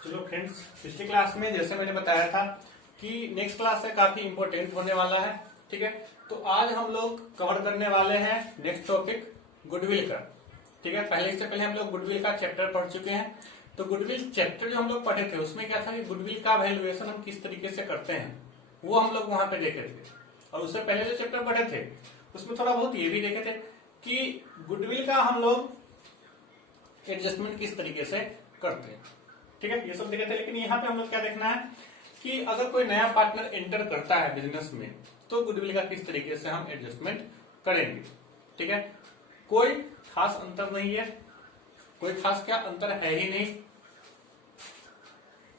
चलो फ्रेंड्स, पिछली क्लास में जैसे मैंने बताया था कि नेक्स्ट क्लास है काफी इंपॉर्टेंट होने वाला है। ठीक है, तो आज हम लोग कवर करने वाले हैं नेक्स्ट टॉपिक गुडविल का। ठीक है, इससे पहले हम लोग गुडविल का चैप्टर पढ़ चुके हैं। तो गुडविल चैप्टर जो हम लोग पढ़े थे उसमें क्या था कि गुडविल का वैल्यूएशन हम किस तरीके से करते हैं वो हम लोग वहां पे देखे थे। और उससे पहले जो चैप्टर पढ़े थे उसमें थोड़ा बहुत ये भी देखे थे कि गुडविल का हम लोग एडजस्टमेंट किस तरीके से करते हैं। ठीक है, ये सब देखे थे। लेकिन यहाँ पे हम लोग क्या देखना है कि अगर कोई नया पार्टनर एंटर करता है बिजनेस में तो गुडविल का किस तरीके से हम एडजस्टमेंट करेंगे। ठीक है, कोई खास अंतर नहीं है, कोई खास क्या अंतर है ही नहीं।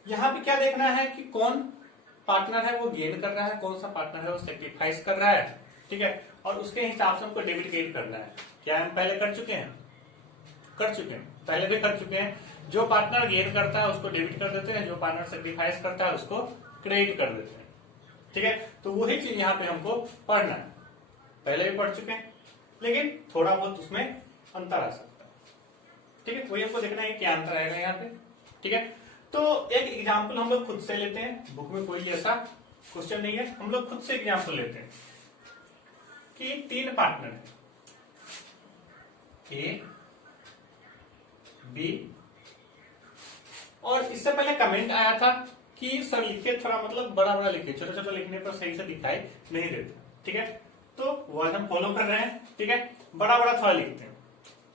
यहाँ पे क्या देखना है कि कौन पार्टनर है वो गेन कर रहा है, कौन सा पार्टनर है वो सेक्रीफाइस कर रहा है। ठीक है, और उसके हिसाब से हमको डेबिट क्रेडिट करना है। क्या हम पहले कर चुके हैं, पहले भी कर चुके हैं। जो पार्टनर गेन करता है उसको डेबिट कर देते हैं, जो पार्टनर सेक्रीफाइस करता है उसको क्रेडिट कर देते हैं। ठीक है, तो वही चीज यहाँ पे हमको पढ़ना है। पहले भी पढ़ चुके हैं लेकिन थोड़ा बहुत उसमें अंतर आ सकता है। ठीक है, वही हमको देखना है क्या अंतर आएगा यहाँ पे। ठीक है, तो एक एग्जाम्पल हम लोग खुद से लेते हैं। बुक में कोई ऐसा क्वेश्चन नहीं है, हम लोग खुद से एग्जाम्पल लेते हैं कि 3 पार्टनर है, ए बी, और इससे पहले कमेंट आया था कि सर लिखे थोड़ा मतलब बड़ा बड़ा लिखे, छोटा छोटा लिखने पर सही से दिखाई नहीं देता। ठीक है, तो वो आज हम फॉलो कर रहे हैं। ठीक है, बड़ा बड़ा थोड़ा लिखते हैं।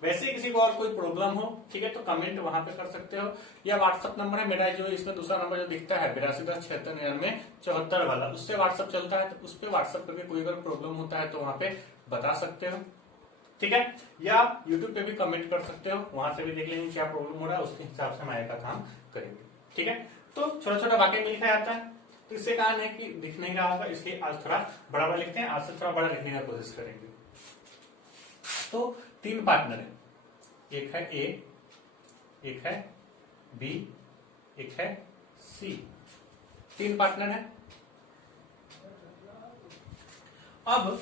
वैसे किसी को और कोई प्रॉब्लम हो, ठीक है, तो कमेंट वहां पे कर सकते हो, या व्हाट्सअप नंबर है मेरा जो इसमें दूसरा नंबर जो दिखता है 8210769974 वाला, उससे व्हाट्सअप चलता है, तो उस पर व्हाट्सअप करके कोई अगर प्रॉब्लम होता है तो वहां पे बता सकते हो। ठीक है, या यूट्यूब पे भी कमेंट कर सकते हो, वहां से भी देख लेंगे क्या प्रॉब्लम हो रहा है, उसके हिसाब से हम आगे का काम करेंगे। ठीक है, तो छोटा छोटा वाक्य मिल जाता है, तो इससे कारण है कि दिख नहीं रहा होगा, इसलिए आज थोड़ा बड़ा बड़ा लिखते हैं। आज से थोड़ा बड़ा लिखने का कोशिश करेंगे। तो 3 पार्टनर है, एक है ए, एक है बी, एक है सी। 3 पार्टनर है। अब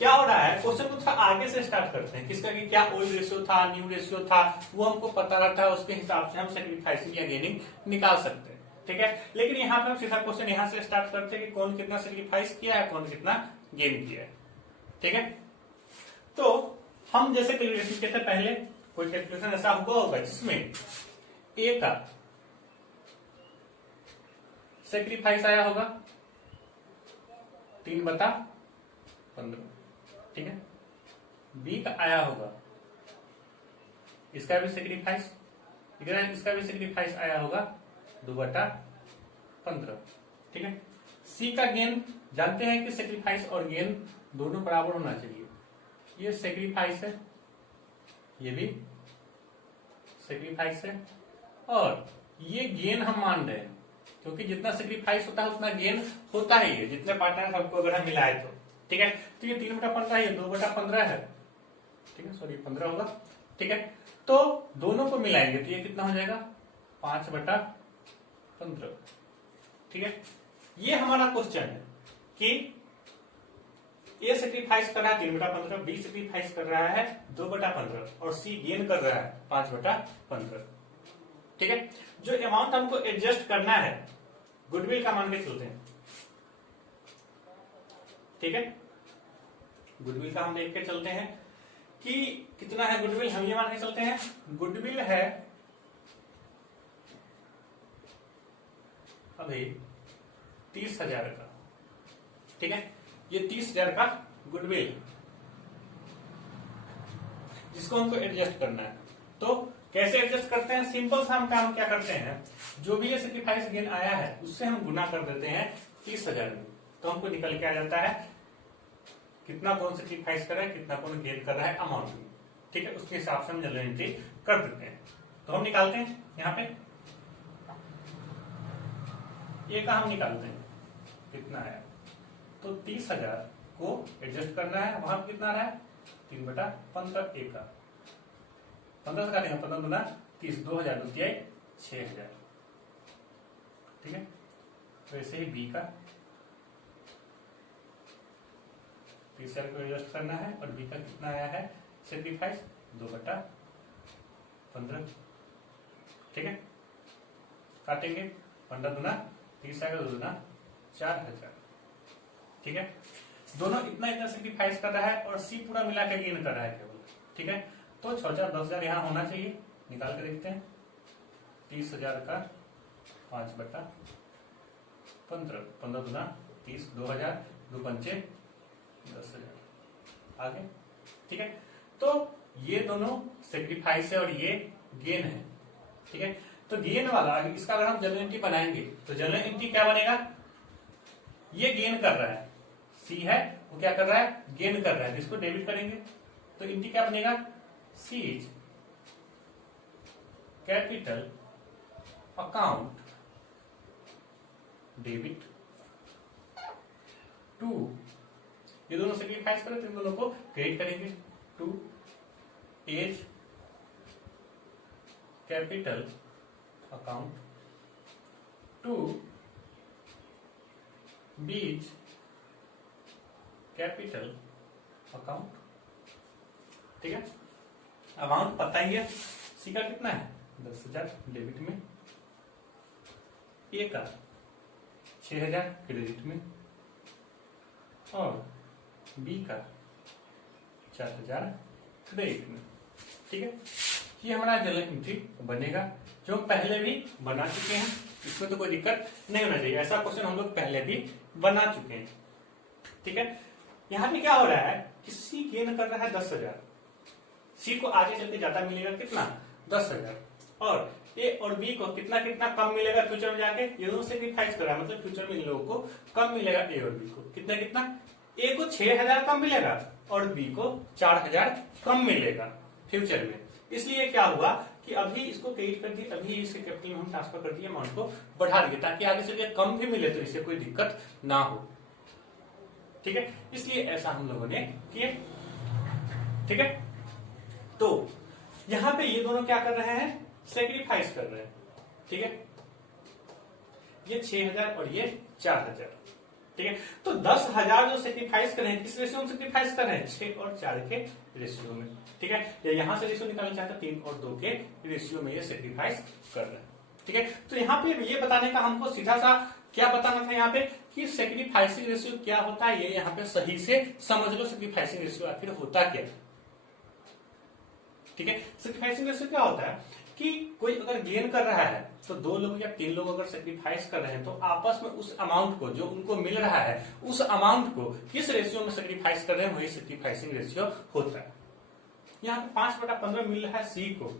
क्या हो रहा है, क्वेश्चन को थोड़ा आगे से स्टार्ट करते हैं। किसका कि क्या ओल्ड रेशियो था, न्यू रेशियो था, वो हमको पता रहता है, उसके हिसाब से हम सेक्रीफाइसिंग या गेनिंग निकाल सकते हैं। ठीक है, लेकिन यहाँ पे हम सीधा क्वेश्चन यहाँ से स्टार्ट करते हैं कि कौन कितना सेक्रीफाइस किया है, कौन कितना गेन किया है। ठीक है, तो हम जैसे कैलकुलेशन किए थे पहले, कोई कैलकुलेशन ऐसा हुआ होगा जिसमें ए का सेक्रीफाइस आया होगा 3/15। ठीक है, बी का आया होगा, इसका भी सेक्रीफाइस, इसका भी सेक्रीफाइस आया होगा 2/15। ठीक है, सी का गेन जानते हैं कि सेक्रीफाइस और गेन दोनों बराबर होना चाहिए। ये सेक्रीफाइस है, ये भी सेक्रीफाइस है, और ये गेन हम मान रहे हैं क्योंकि जितना सेक्रीफाइस होता है उतना गेन होता ही है, जितने पार्टनर सबको अगर हम मिलाए तो। ठीक है, तो ये 3/15 है, ये 2/15 है। ठीक है, सॉरी 15 होगा। ठीक है, तो दोनों को मिलाएंगे तो ये कितना हो जाएगा 5/15। ठीक है, ये हमारा क्वेश्चन है कि ए सेक्रीफाइस कर रहा है 3/15, बी सेक्रीफाइस कर रहा है 2/15 और सी गेन कर रहा है 5/15। ठीक है, जो अमाउंट हमको एडजस्ट करना है गुडविल का मान के चलते हैं। ठीक है, गुडविल का हम देख के चलते हैं कि कितना है गुडविल। हम ये मान के चलते हैं गुडविल है अभी 30,000 का। ठीक है, ये 30,000 का गुडविल जिसको हमको एडजस्ट करना है। तो कैसे एडजस्ट करते हैं, सिंपल सा हम काम क्या करते हैं, जो भी ये सेक्रीफाइस गेन आया है उससे हम गुना कर देते हैं 30,000 में, तो हमको निकल के आ जाता है कितना कौन सेक्रीफाइस कर रहा है, कितना कौन गेन कर रहा है अमाउंट में। ठीक है, उसके हिसाब से हम जनरल एंट्री कर देते हैं। तो हम निकालते हैं यहाँ पे ए का हम निकालते हैं कितना आया, तो 30,000 को एडजस्ट करना है, वहां पर कितना रहा है 3/15 ए का 15 से काटेंगे 15 दूना 30, 2,000 6,000। ठीक है, तो ऐसे ही बी का 30,000 को एडजस्ट करना है, और बी का कितना आया है सेक्रीफाइस 2/15। ठीक है, काटेंगे, 15 दूना 30 आएगा, 2 दूना 4000। ठीक है, दोनों इतना इतना सेक्रीफाइस कर रहा है और सी पूरा मिला के गेन कर रहा है केवल। ठीक है, तो 6000 10,000 यहाँ होना चाहिए, निकाल के देखते हैं। 30,000 का 5/15, 15 दूना 30, 2000, 2 पंचे 10,000 आगे। ठीक है, तो ये दोनों सेक्रीफाइस है और ये गेन है। ठीक है, तो गेन वाला इसका अगर हम जनरल एंट्री बनाएंगे तो जनरल एंट्री क्या बनेगा, ये गेन कर रहा है, सी है वो क्या कर रहा है, गेन कर रहा है, जिसको डेबिट करेंगे तो एंट्री क्या बनेगा, C is capital account debit to, ये दोनों सेक्रीफाइस करें तो इन दोनों को क्रेडिट करेंगे, to A's capital account to B's capital account. ठीक है, अमाउंट पता ही है, सी का कितना है 10,000 डेबिट में, ए का 6,000 क्रेडिट में और बी का 4,000 क्रेडिट में। ठीक है, ये हमारा जनरल एंट्री बनेगा, जो पहले भी बना चुके हैं, इसमें तो कोई दिक्कत नहीं होना चाहिए, ऐसा क्वेश्चन हम लोग पहले भी बना चुके हैं। ठीक है, यहां पे क्या हो रहा है कि सी गेन कर रहा है 10,000, सी को आगे चलते ज्यादा मिलेगा कितना 10,000, और ए और बी को कितना कितना कम मिलेगा फ्यूचर में जाके, ये दोनों सेक्रीफाइस कर रहा है, मतलब फ्यूचर में इन लोगों को कम मिलेगा, ए और बी को कितना कितना, ए को 6,000 कम मिलेगा और बी को 4,000 कम मिलेगा फ्यूचर में। इसलिए क्या हुआ कि अभी इसको क्रेडिट कर दिए, अभी इसके कैपिटल में हम ट्रांसफर कर दिए, अमाउंट को बढ़ा दिए ताकि आगे से कम भी मिले तो इसे कोई दिक्कत ना हो। ठीक है, इसलिए ऐसा हम लोगों ने किए। ठीक है, तो यहां पे ये दोनों क्या कर रहे हैं, सेक्रीफाइस कर रहे हैं। ठीक है, ये 6,000 और ये 4,000। ठीक है, तो 10,000 जो सेक्रीफाइस कर रहे हैं किस रेशियो में सेक्रीफाइस कर रहे हैं, 6 और 4 के रेशियो में। ठीक है, यहां से रेशियो निकालना चाहते हैं 3 और 2 के रेशियो में ये सेक्रीफाइस कर रहे हैं। ठीक है, तो यहाँ पे ये बताने का हमको सीधा सा क्या बताना था यहाँ पे कि सेक्रीफाइसिंग रेशियो क्या होता है, ये यहाँ पे सही से समझ लो सेक्रीफाइसिंग रेशियो आखिर होता क्या। ठीक है, सेक्रीफाइसिंग रेशियो क्या होता है कि कोई अगर गेन कर रहा है तो 2 लोग या 3 लोग अगर सेक्रीफाइस कर रहे हैं तो आपस में उस अमाउंट को जो उनको मिल रहा है उस अमाउंट को किस रेशियो में सेक्रीफाइस कर रहे हैं वही सेक्रीफाइसिंग रेशियो होता है। यहाँ पे 5/15 मिल रहा है सी को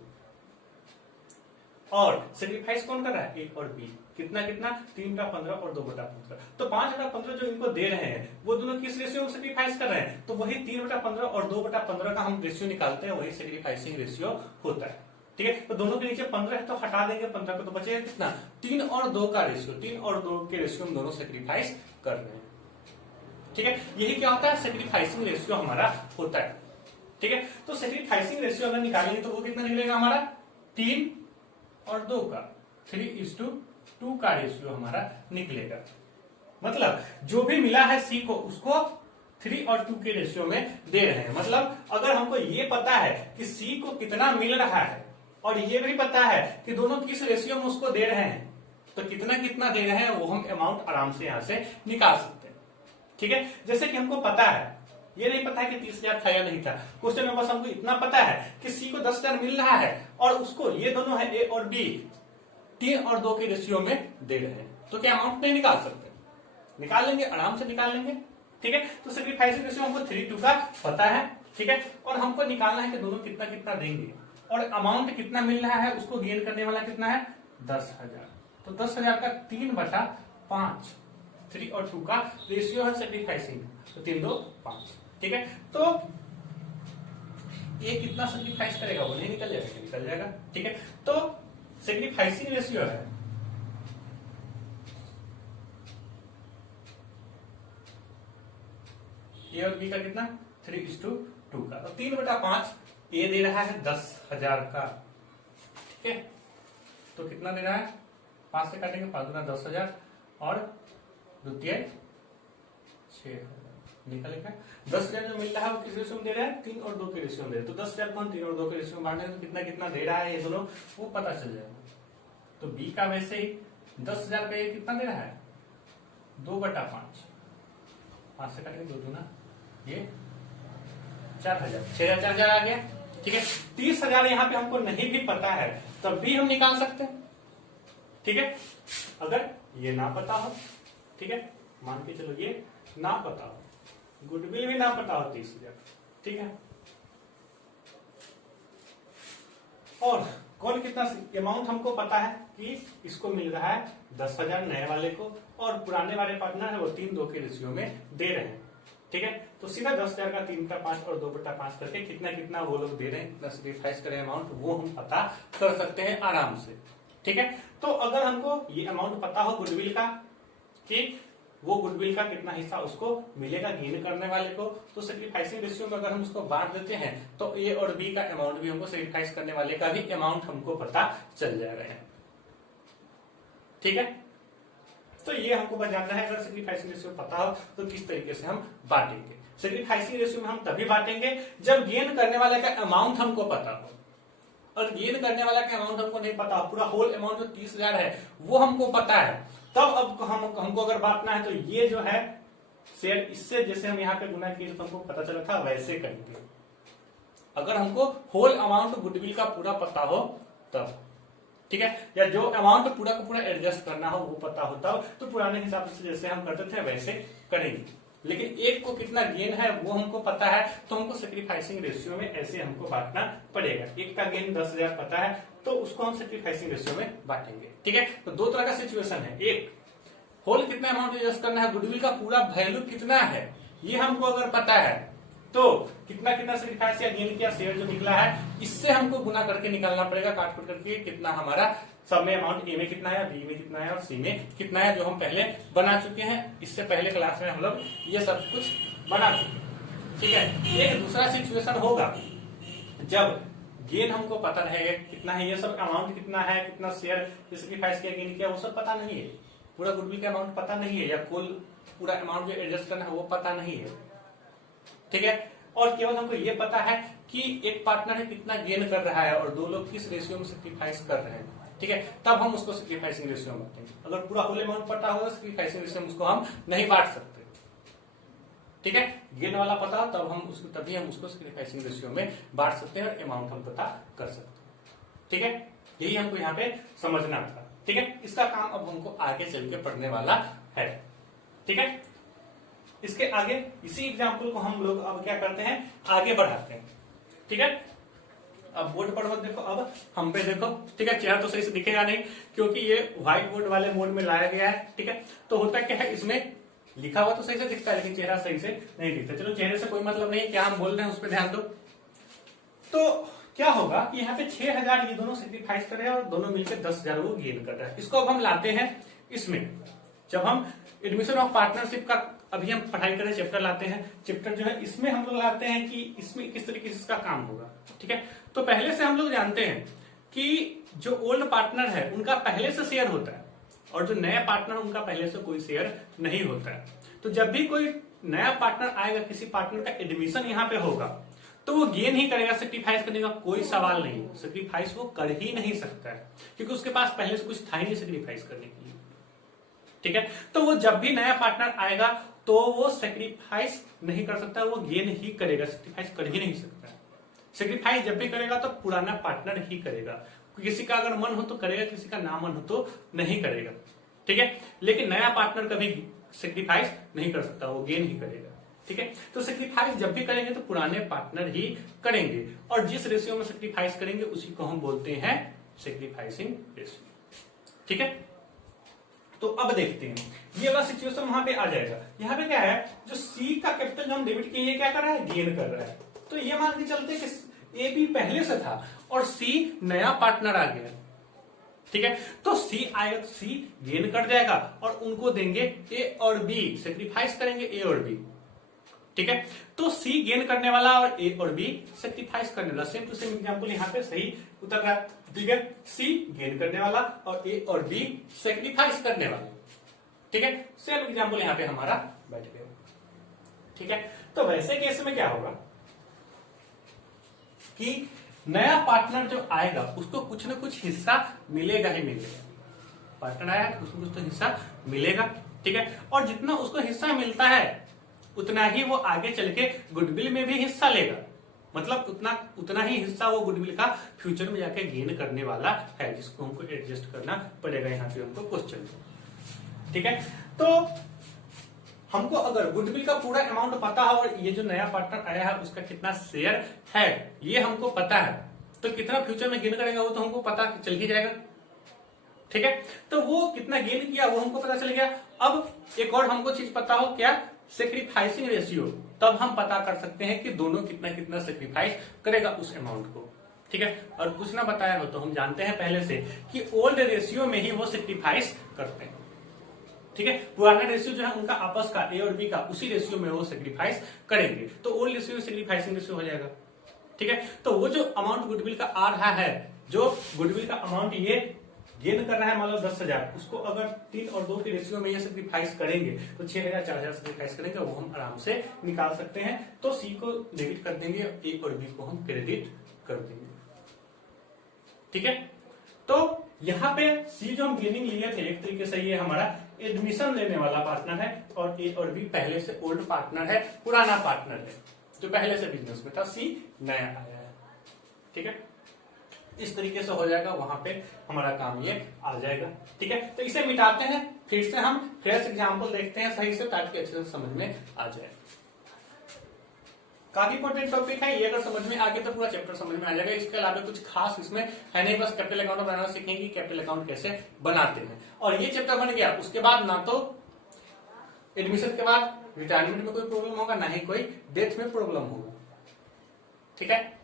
और सेक्रीफाइस कौन कर रहा है, ए और बी, कितना कितना 3/15 और 2/15। तो 5/15 जो इनको दे रहे हैं वो दोनों किस रेशियो में सेक्रीफाइस कर रहे हैं, तो वही 3/15 और 2/15 का हम रेशियो निकालते हैं, वही सेक्रीफाइसिंग रेशियो होता है। ठीक है, तो दोनों के नीचे 15 है तो हटा देंगे 15 को, तो बचेगा कितना 3 और 2 का रेशियो, 3 और 2 के रेशियो में दोनों सेक्रीफाइस कर रहे हैं। ठीक है, यही क्या होता है सेक्रीफाइसिंग रेशियो हमारा होता है। ठीक है, तो सेक्रीफाइसिंग रेशियो अगर निकालेंगे तो वो कितना निकलेगा हमारा 3 और 2 का 3:2 का रेशियो हमारा निकलेगा। मतलब जो भी मिला है सी को उसको 3 और 2 के रेशियो में दे रहे हैं। मतलब अगर हमको ये पता है कि सी को कितना मिल रहा है और ये भी पता है कि दोनों किस रेशियो में उसको दे रहे हैं तो कितना कितना दे रहे हैं वो हम अमाउंट आराम से यहां से निकाल सकते हैं। ठीक है, जैसे कि हमको पता है, ये नहीं पता है कि 30,000 था या नहीं था, क्वेश्चन में बस हमको इतना पता है कि सी को 10,000 मिल रहा है और उसको ये दोनों है ए और बी 3 और 2 के रेशियो में दे रहे हैं, तो क्या अमाउंट नहीं निकाल सकते, निकाल लेंगे, आराम से निकाल लेंगे। ठीक है, तो सेक्रीफाइसिंग रेशियो हमको 3:2 का पता है। ठीक है, और हमको निकालना है कि दोनों कितना कितना देंगे और अमाउंट कितना मिल रहा है, उसको गेन करने वाला कितना है 10,000, तो 10,000 का 3/5 3 और 2 का रेशियो है सेक्रीफाइसिंग, तो 3 2 5। ठीक है, तो ये कितना सेक्रीफाइस करेगा वो नहीं निकल जाएगा, निकल जाएगा। ठीक है, तो सेक्रीफाइसिंग रेशियो है ए और बी का कितना 3:2 का, तो 3/5 ए दे रहा है 10,000 का। ठीक है, तो कितना दे रहा है 5 से काटेंगे 5 गुना 10,000 और द्वितीय 6,000 निकलेगा। 10,000 जो मिल रहा है वो किस रेशियो में दे रहा है 3 और 2 के रेशियो में दे रहा है, तो 10,000 को हम 3 और 2 के रेशियो में बांटेंगे तो कितना कितना दे रहा है ये दोनों वो पता चल जाएगा। तो बी का वैसे ही 10,000 का ये कितना दे रहा है 2/5, 5 से काटेंगे 2 दूना ये 4,000, 6,000 आ गया। ठीक है, 30,000 यहाँ पे हमको नहीं भी पता है तब भी हम निकाल सकते हैं। ठीक है, अगर ये ना पता हो, ठीक है, मान के चलो ये ना पता हो, गुडविल भी ना पता हो 30,000, ठीक है, और कौन कितना अमाउंट हमको पता है कि इसको मिल रहा है 10,000 नए वाले को, और पुराने वाले पार्टनर है वो 3-2 के रेशियो में दे रहे हैं। ठीक है, तो सीधा 10,000 का 3/5 और 2/5 करके कितना कितना वो लोग दे रहे हैं, कितना सेक्रीफाइस करें अमाउंट, वो हम पता कर सकते हैं आराम से। ठीक है, तो अगर हमको ये अमाउंट पता हो गुडविल का कि वो गुडविल का कितना हिस्सा उसको मिलेगा गेन करने वाले को, तो सेक्रीफाइसिंग रेशियो में अगर हम उसको बांट देते हैं तो ए और बी का अमाउंट भी हमको, सेक्रीफाइस करने वाले का भी अमाउंट हमको पता चल जाएगा। ठीक है, तो ये हमको बताना है अगर सेक्रीफाइसिंग रेशियो पता हो तो किस तरीके से हम बांटेंगे। सेक्रीफाइसिंग रेशियो में हम तभी बांटेंगे जब गेन करने वाले का अमाउंट हमको पता हो, और गेन करने वाला का अमाउंट हमको नहीं पता, पूरा होल अमाउंट जो 30,000 है वो हमको पता है, तब अब हमको अगर बांटना है तो ये जो है शेयर इससे जैसे हम यहाँ पे गुना किए तो हमको पता चला था वैसे करेंगे। अगर हमको होल अमाउंट गुडविल का पूरा पता हो तब, ठीक है, या जो अमाउंट पूरा का पूरा एडजस्ट करना हो वो पता होता हो तो पुराने हिसाब से जैसे हम करते थे वैसे करेंगे। लेकिन एक को कितना गेन है वो हमको पता है तो हमको सेक्रीफाइसिंग रेशियो में ऐसे हमको बांटना पड़ेगा। एक का गेन 10,000 पता है तो उसको हम सेक्रीफाइसिंग रेशियो में बांटेंगे। ठीक है, तो दो तरह का सिचुएशन है, एक होल कितना अमाउंट एडजस्ट करना है, गुडविल का पूरा वैल्यू कितना है ये हमको अगर पता है तो कितना कितना सेक्रीफाइस या गेन किया शेयर जो निकला है इससे हमको गुना करके निकालना पड़ेगा, काट कुट करके कितना हमारा सब में अमाउंट ए में कितना है, बी में कितना है और सी में कितना है, जो हम पहले बना चुके हैं। इससे पहले क्लास में हम लोग ये सब कुछ बना चुके हैं। ठीक है, एक दूसरा सिचुएशन होगा जब गेन हमको पता रहेगा कितना है, ये सब अमाउंट कितना है, कितना शेयर सेक्रीफाइस किया गेन किया वो सब पता नहीं है, पूरा गुडविल का अमाउंट पता नहीं है, या कुल पूरा अमाउंट जो एडजस्ट करना है वो पता नहीं है। ठीक है, और केवल हमको ये पता है कि एक पार्टनर है कितना गेन कर रहा है और दो लोग किस रेशियो में सेक्रीफाइस कर रहे हैं। ठीक है, तब हम उसको सेक्रीफाइसिंग रेशियो में बांटेंगे। अगर पूरा होल अमाउंट पता होगा सेक्रीफाइसिंग रेशियो में उसको हम नहीं बांट सकते। ठीक है, गेन वाला पता तब हम उसको, तभी हम उसको सेक्रीफाइसिंग रेशियो में बांट सकते हैं और अमाउंट हम पता कर सकते हैं। ठीक है, यही हमको यहाँ पे समझना था। ठीक है, इसका काम अब हमको आगे चल के पढ़ने वाला है। ठीक है, इसके आगे इसी एग्जाम्पल को हम लोग अब क्या करते हैं, आगे बढ़ाते हैं। ठीक है, अब बोर्ड पर मत देखो, अब हम पे देखो। ठीक है, चेहरा तो सही से दिखेगा नहीं क्योंकि ये व्हाइट बोर्ड वाले मोड में लाया गया है। ठीक है, तो होता क्या है, इसमें लिखा हुआ तो सही से दिखता है लेकिन चेहरा सही से नहीं दिखता। चलो, चेहरे से कोई मतलब नहीं, क्या हम बोल रहे हैं उस पर ध्यान दो। तो क्या होगा कि यहाँ पे 6,000 ये दोनों सेक्रीफाइस कर रहे हैं और दोनों मिलकर 10,000 वो गेन कर रहा है। इसको अब हम लाते हैं इसमें, जब हम एडमिशन ऑफ पार्टनरशिप का अभी हम पढ़ाई करें चैप्टर लाते हैं, चैप्टर जो है इसमें हम लोग लाते हैं कि इसमें किस तरीके से इसका काम होगा। ठीक है, तो पहले से हम लोग जानते हैं कि जो ओल्ड पार्टनर है उनका पहले से शेयर होता है और जो नया पार्टनर उनका पहले से कोई शेयर नहीं होता है। तो जब भी कोई नया पार्टनर आएगा, किसी पार्टनर का एडमिशन यहाँ पे होगा तो वो गेन ही करेगा, सेक्रीफाइस करने का कोई सवाल नहीं। सेक्रीफाइस वो कर ही नहीं सकता है क्योंकि उसके पास पहले से कुछ था ही नहीं सेक्रीफाइस करने के लिए। ठीक है, तो वो जब भी नया पार्टनर आएगा तो वो सेक्रीफाइस नहीं कर सकता, वो गेन ही करेगा, सेक्रीफाइस कर ही नहीं सकता। सेक्रीफाइस जब भी करेगा तो पुराना पार्टनर ही करेगा। किसी का अगर मन हो तो करेगा, किसी का ना मन हो तो नहीं करेगा। ठीक है, लेकिन नया पार्टनर कभी सेक्रीफाइस नहीं कर सकता, वो गेन ही करेगा। ठीक है, तो सेक्रीफाइस जब भी करेंगे तो पुराने पार्टनर ही करेंगे और जिस रेशियो में सेक्रीफाइस करेंगे उसी को हम बोलते हैं सेक्रीफाइसिंग रेशियो। ठीक है, तो अब देखते हैं ये वाला सिचुएशन वहां पे आ जाएगा। यहाँ पे क्या है, जो सी का कैपिटल जो हम डेबिट किए, ये क्या कर रहा है, गेन कर रहा है। तो ये मान के चलते कि ए बी पहले से था और सी नया पार्टनर आ गया। ठीक है, तो सी आएगा तो सी गेन कर जाएगा और उनको देंगे ए और बी, सेक्रीफाइस करेंगे ए और बी। ठीक है, तो सी गेन करने वाला और ए और बी सेक्रीफाइस करने वाला, सेम टू सेम एग्जांपल यहाँ पे सही उतर रहा है। ठीक है, सी गेन करने वाला और ए और बी सेक्रीफाइस करने वाला। ठीक है, सेम एग्जांपल यहाँ पे हमारा बैठ गया। ठीक है, तो वैसे केस में क्या होगा कि नया पार्टनर जो आएगा उसको कुछ ना कुछ हिस्सा मिलेगा ही मिलेगा। पार्टनर आया है उसको कुछ तो हिस्सा मिलेगा, ठीक है। और जितना उसको हिस्सा मिलता है उतना ही वो आगे चल के गुडविल में भी हिस्सा लेगा, मतलब उतना ही हिस्सा वो गुडविल का फ्यूचर में जाके गेन करने वाला है, जिसको हमको एडजस्ट करना पड़ेगा यहाँ पे हमको क्वेश्चन, ठीक है। तो हमको अगर गुडविल का पूरा अमाउंट पता है और ये जो नया पार्टनर आया है उसका कितना शेयर है ये हमको पता है, तो कितना फ्यूचर में गेन करेगा वो तो हमको पता चल ही जाएगा, ठीक है। तो वो कितना गेन किया वो हमको पता चल गया। अब एक और हमको चीज पता हो, क्या? सेक्रीफाइसिंग रेशियो, तब हम पता कर सकते हैं कि दोनों कितना कितना सेक्रीफाइस करेगा उस अमाउंट को, ठीक है। और कुछ ना बताया हो तो हम जानते हैं पहले से कि ओल्ड रेशियो में ही वो सेक्रीफाइस करते हैं, ठीक है। पुराना रेशियो जो है उनका आपस का ए और बी का, उसी रेशियो में वो सेक्रीफाइस करेंगे, तो ओल्ड रेशियो सेक्रीफाइसिंग रेशियो हो जाएगा, ठीक है। तो वो जो अमाउंट गुडविल का आ रहा है, जो गुडविल का अमाउंट ये गेन कर रहा है मान लो 10,000, उसको अगर 3 और 2 के रेशियो में ये सेक्रीफाइस करेंगे तो 6,000 4,000 सेक्रीफाइस करेंगे, वो हम आराम से निकाल सकते हैं। तो सी को डेबिट कर देंगे, ए और बी को हम क्रेडिट कर देंगे, ठीक है। तो यहाँ पे सी जो हम गेनिंग लिए थे एक तरीके से ये हमारा एडमिशन लेने वाला पार्टनर है, और ए और बी पहले से ओल्ड पार्टनर है, पुराना पार्टनर है जो पहले से बिजनेस में था, सी नया आया है, ठीक है। इस तरीके से हो जाएगा, वहां पे हमारा काम ये आ जाएगा, ठीक है। तो इसे मिटाते हैं, फिर से हम फ्रेश एग्जांपल देखते हैं सही से, ताकि अच्छे से समझ में आ जाए। काफी इंपॉर्टेंट टॉपिक है ये, अगर समझ में आ गया तो पूरा चैप्टर समझ में आ जाएगा। इसके अलावा कुछ खास इसमें है नहीं, बस कैपिटल अकाउंट बनाना सीखेंगे, कैपिटल अकाउंट कैसे बनाते हैं। और ये चैप्टर बन गया, उसके बाद ना तो एडमिशन के बाद रिटायरमेंट में कोई प्रॉब्लम होगा, ना ही कोई डेथ में प्रॉब्लम होगा, ठीक है।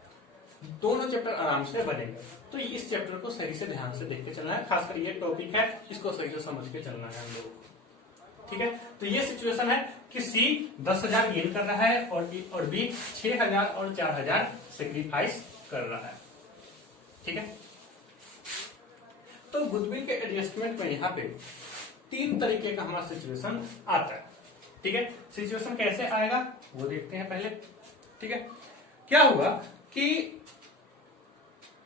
दोनों चैप्टर आराम से बनेगा। तो इस चैप्टर को सही से ध्यान से देख के चलना है, खासकर ये टॉपिक है इसको सही से समझ के चलना है हम लोगों को, ठीक है। तो ये सिचुएशन है कि सी 10,000 गेन कर रहा है और बी 6,000 और 4,000 सेक्रीफाइस कर रहा है, ठीक है। तो गुडविल के एडजस्टमेंट में यहाँ पे 3 तरीके का हमारा सिचुएशन आता है, ठीक है। सिचुएशन कैसे आएगा वो देखते हैं पहले, ठीक है। क्या हुआ कि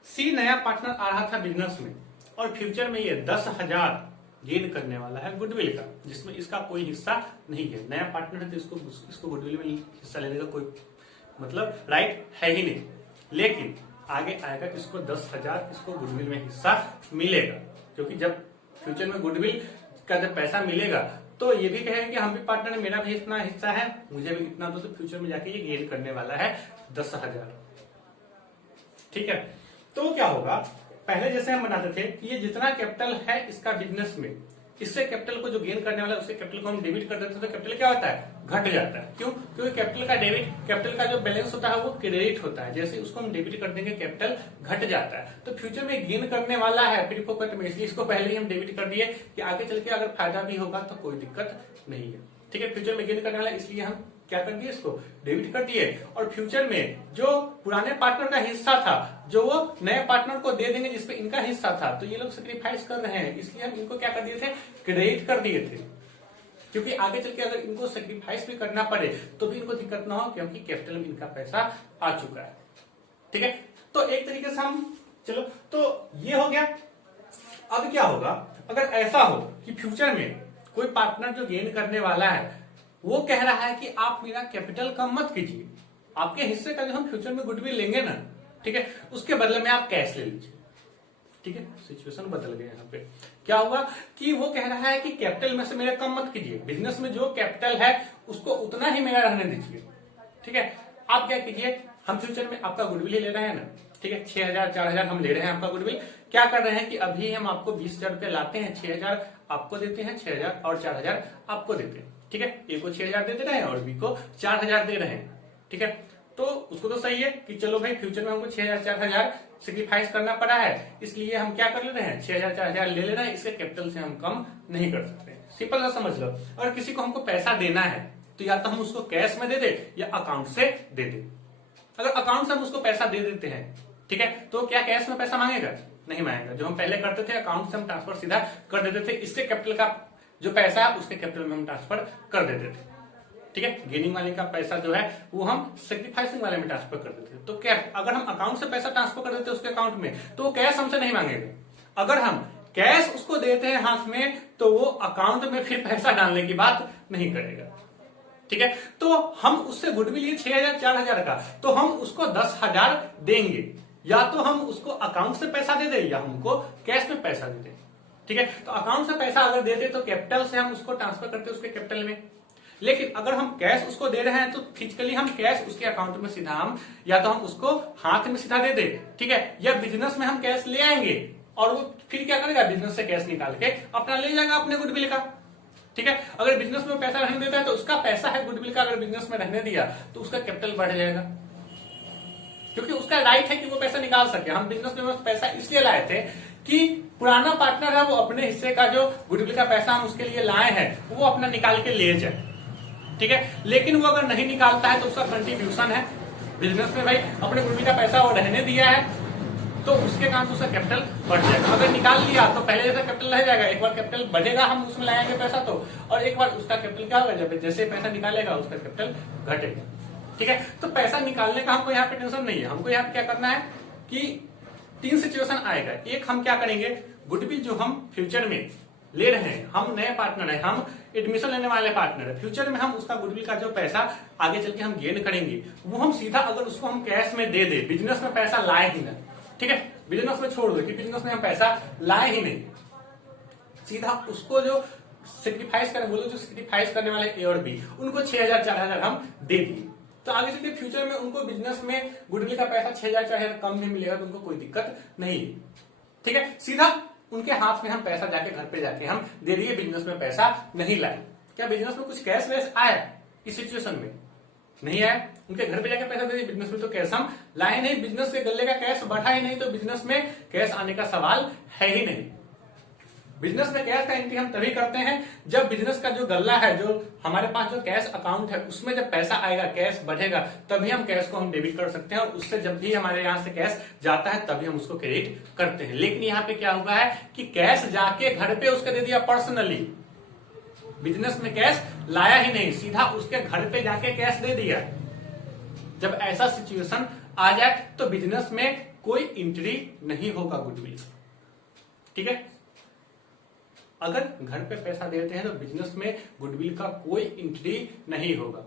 सी नया पार्टनर आ रहा था बिजनेस में, और फ्यूचर में ये 10,000 गेन करने वाला है गुडविल का, जिसमें इसका कोई हिस्सा नहीं है। नया पार्टनर है तो इसको गुडविल में हिस्सा लेने का कोई मतलब राइट है ही नहीं, लेकिन आगे आएगा इसको 10,000 इसको गुडविल में हिस्सा मिलेगा, क्योंकि जब फ्यूचर में गुडविल का जब पैसा मिलेगा तो ये भी कहेगा कि हम भी पार्टनर, मेरा भी इतना हिस्सा है, मुझे भी इतना दो, तो फ्यूचर में जाके ये गेन करने वाला है 10,000, ठीक है। तो क्या होगा, पहले जैसे हम बनाते थे कि ये जितना कैपिटल है इसका बिजनेस में, इससे कैपिटल को जो गेन करने वाला है उससे कैपिटल को हम डेबिट कर देते हैं, तो कैपिटल क्या होता है, घट जाता है। क्यों? क्योंकि कैपिटल का डेबिट, कैपिटल का जो बैलेंस होता है वो क्रेडिट होता है, जैसे उसको हम डेबिट कर देंगे कैपिटल घट जाता है। तो फ्यूचर में गेन करने वाला है फ्री फोकट में, इसलिए इसको पहले ही हम डेबिट कर दिए कि आगे चल के अगर फायदा भी होगा तो कोई दिक्कत नहीं है, ठीक है। फ्यूचर में गेन करने वाला इसलिए हम क्या कर दिए, इसको डेबिट कर दिए। और फ्यूचर में जो पुराने पार्टनर का हिस्सा था जो वो नए पार्टनर को दे देंगे जिसपे इनका हिस्सा था, तो ये लोग सेक्रीफाइस कर रहे हैं, इसलिए हम इनको क्या कर दिए थे, क्रेडिट कर दिए थे, क्योंकि आगे चल के अगर इनको सेक्रीफाइस भी करना पड़े तो भी इनको दिक्कत ना हो, क्योंकि कैपिटल में इनका पैसा आ चुका है, ठीक है। तो एक तरीके से हम, चलो तो ये हो गया। अब क्या होगा, अगर ऐसा हो कि फ्यूचर में कोई पार्टनर जो गेन करने वाला है वो कह रहा है कि आप मेरा कैपिटल कम मत कीजिए, आपके हिस्से का जो हम फ्यूचर में गुडविल लेंगे ना, ठीक है, उसके बदले में आप कैश ले लीजिए, ठीक है। सिचुएशन बदल गया यहाँ पे। क्या हुआ कि वो कह रहा है कि कैपिटल में से मेरा कम मत कीजिए, बिजनेस में जो कैपिटल है उसको उतना ही मेरा रहने दीजिए, ठीक है। आप क्या कीजिए, हम फ्यूचर में आपका गुडविल ही ले रहे हैं ना, ठीक है, 6,000 4,000 हम ले रहे हैं आपका गुडविल। क्या कर रहे हैं कि अभी हम आपको 20,000 रुपए लाते हैं, 6,000 आपको देते हैं, 6,000 और 4,000 आपको देते हैं, ठीक है। ए को 6,000 दे रहे हैं और बी को 4,000 दे रहे हैं, ठीक है। तो उसको तो सही है कि चलो भाई फ्यूचर में हमको 6,000 4,000 सेक्रीफाइस करना पड़ा है, इसलिए हम क्या कर ले रहे हैं, 6,000 4,000 ले ले रहे हैं, इसके कैपिटल से हम कम नहीं कर सकते। सिंपल सा समझ लो। और किसी को हमको पैसा देना है तो या तो हम उसको कैश में दे दे या अकाउंट से दे दे। अगर अकाउंट से हम उसको पैसा दे देते हैं, ठीक है, तो क्या कैश में पैसा मांगेगा, नहीं मांगेगा। जो हम पहले करते थे अकाउंट से हम ट्रांसफर सीधा कर देते थे, इससे कैपिटल का जो पैसा है उसके कैपिटल में हम ट्रांसफर कर देते थे, ठीक है। गेनिंग वाले का पैसा जो है वो हम सेक्रीफाइसिंग वाले में ट्रांसफर कर देते थे। तो क्या अगर हम अकाउंट से पैसा ट्रांसफर कर देते उसके अकाउंट में तो वो कैश हमसे नहीं मांगेगा। अगर हम कैश उसको देते हैं हाथ में तो वो अकाउंट में फिर पैसा डालने की बात नहीं करेगा। ठीक है, तो हम उससे गुडविल ये 6,000 4,000 का, तो हम उसको 10,000 देंगे, या तो हम उसको अकाउंट से पैसा दे दें या हमको कैश में पैसा दे दें। ठीक है, तो अकाउंट से पैसा अगर देते तो कैपिटल से हम उसको ट्रांसफर करते उसके कैपिटल में, लेकिन अगर हम कैश उसको दे रहे हैं तो फिजिकली हम कैश उसके अकाउंट में सीधा हम या तो हम उसको हाथ में सीधा दे दे, ठीक है, या बिजनेस में हम कैश ले आएंगे और वो फिर क्या करेगा, बिजनेस से कैश निकाल के अपना ले जाएगा अपने गुडविल का। ठीक है, अगर बिजनेस में पैसा रहने देता है तो उसका पैसा है गुडविल का, अगर बिजनेस में रहने दिया तो उसका कैपिटल बढ़ जाएगा, क्योंकि उसका राइट है कि वो पैसा निकाल सके। हम बिजनेस में पैसा इसलिए लाए थे कि पुराना पार्टनर है वो अपने हिस्से का जो गुडविल का पैसा हम उसके लिए लाए हैं वो अपना निकाल के ले जाए। ठीक है, लेकिन वो अगर नहीं निकालता है तो उसका कंट्रीब्यूशन है बिजनेस में, भाई अपने गुडविल का पैसा वो रहने दिया है तो उसके कारण उसका कैपिटल बढ़ जाएगा। अगर निकाल लिया तो पहले जैसा कैपिटल रह जाएगा, एक बार कैपिटल बढ़ेगा हम उसमें लाएंगे पैसा तो, और एक बार उसका कैपिटल क्या होगा, जब जैसे पैसा निकालेगा उसका कैपिटल घटेगा। ठीक है, तो पैसा निकालने का हमको यहाँ पे टेंशन नहीं है, हमको यहाँ पे क्या करना है कि 3 सिचुएशन आएगा। एक, हम क्या करेंगे, गुडविल जो हम फ्यूचर में ले रहे हैं, हम नए पार्टनर है, हम एडमिशन लेने वाले पार्टनर है, फ्यूचर में हम उसका गुडविल का जो पैसा आगे चल के हम गेन करेंगे वो हम सीधा अगर उसको हम कैश में दे दे, बिजनेस में पैसा लाए ही ना, ठीक है, बिजनेस में छोड़ दो कि बिजनेस में हम पैसा लाए ही नहीं, सीधा उसको जो सेक्रीफाइस करें, बोलो जो सेक्रीफाइस करने वाले ए और बी, उनको 6,000 4,000 हम दे दिए, तो आगे चलके फ्यूचर में उनको बिजनेस में गुडविल का पैसा 6,000 4,000 कम भी मिलेगा तो उनको कोई दिक्कत नहीं। ठीक है, सीधा उनके हाथ में हम पैसा जाके घर पे जाके हम दे दिए, बिजनेस में पैसा नहीं लाए। क्या बिजनेस में कुछ कैश वैश आया इस सिचुएशन में? नहीं आया, उनके घर पे जाके पैसा दे दिए, बिजनेस में तो कैश हम लाए नहीं, बिजनेस के गले का कैश बढ़ा ही नहीं, तो बिजनेस में कैश आने का सवाल है ही नहीं। बिजनेस में कैश का एंट्री हम तभी करते हैं जब बिजनेस का जो गल्ला है, जो हमारे पास जो कैश अकाउंट है उसमें जब पैसा आएगा, कैश बढ़ेगा, तभी हम कैश को हम डेबिट कर सकते हैं, और उससे जब भी हमारे यहाँ से कैश जाता है तभी हम उसको क्रेडिट करते हैं। लेकिन यहाँ पे क्या हुआ है कि कैश जाके घर पे उसके दे दिया पर्सनली, बिजनेस में कैश लाया ही नहीं, सीधा उसके घर पे जाके कैश दे दिया। जब ऐसा सिचुएशन आ जाए तो बिजनेस में कोई एंट्री नहीं होगा गुडविल। ठीक है, अगर घर पे पैसा देते हैं तो बिजनेस में गुडविल का कोई एंट्री नहीं होगा,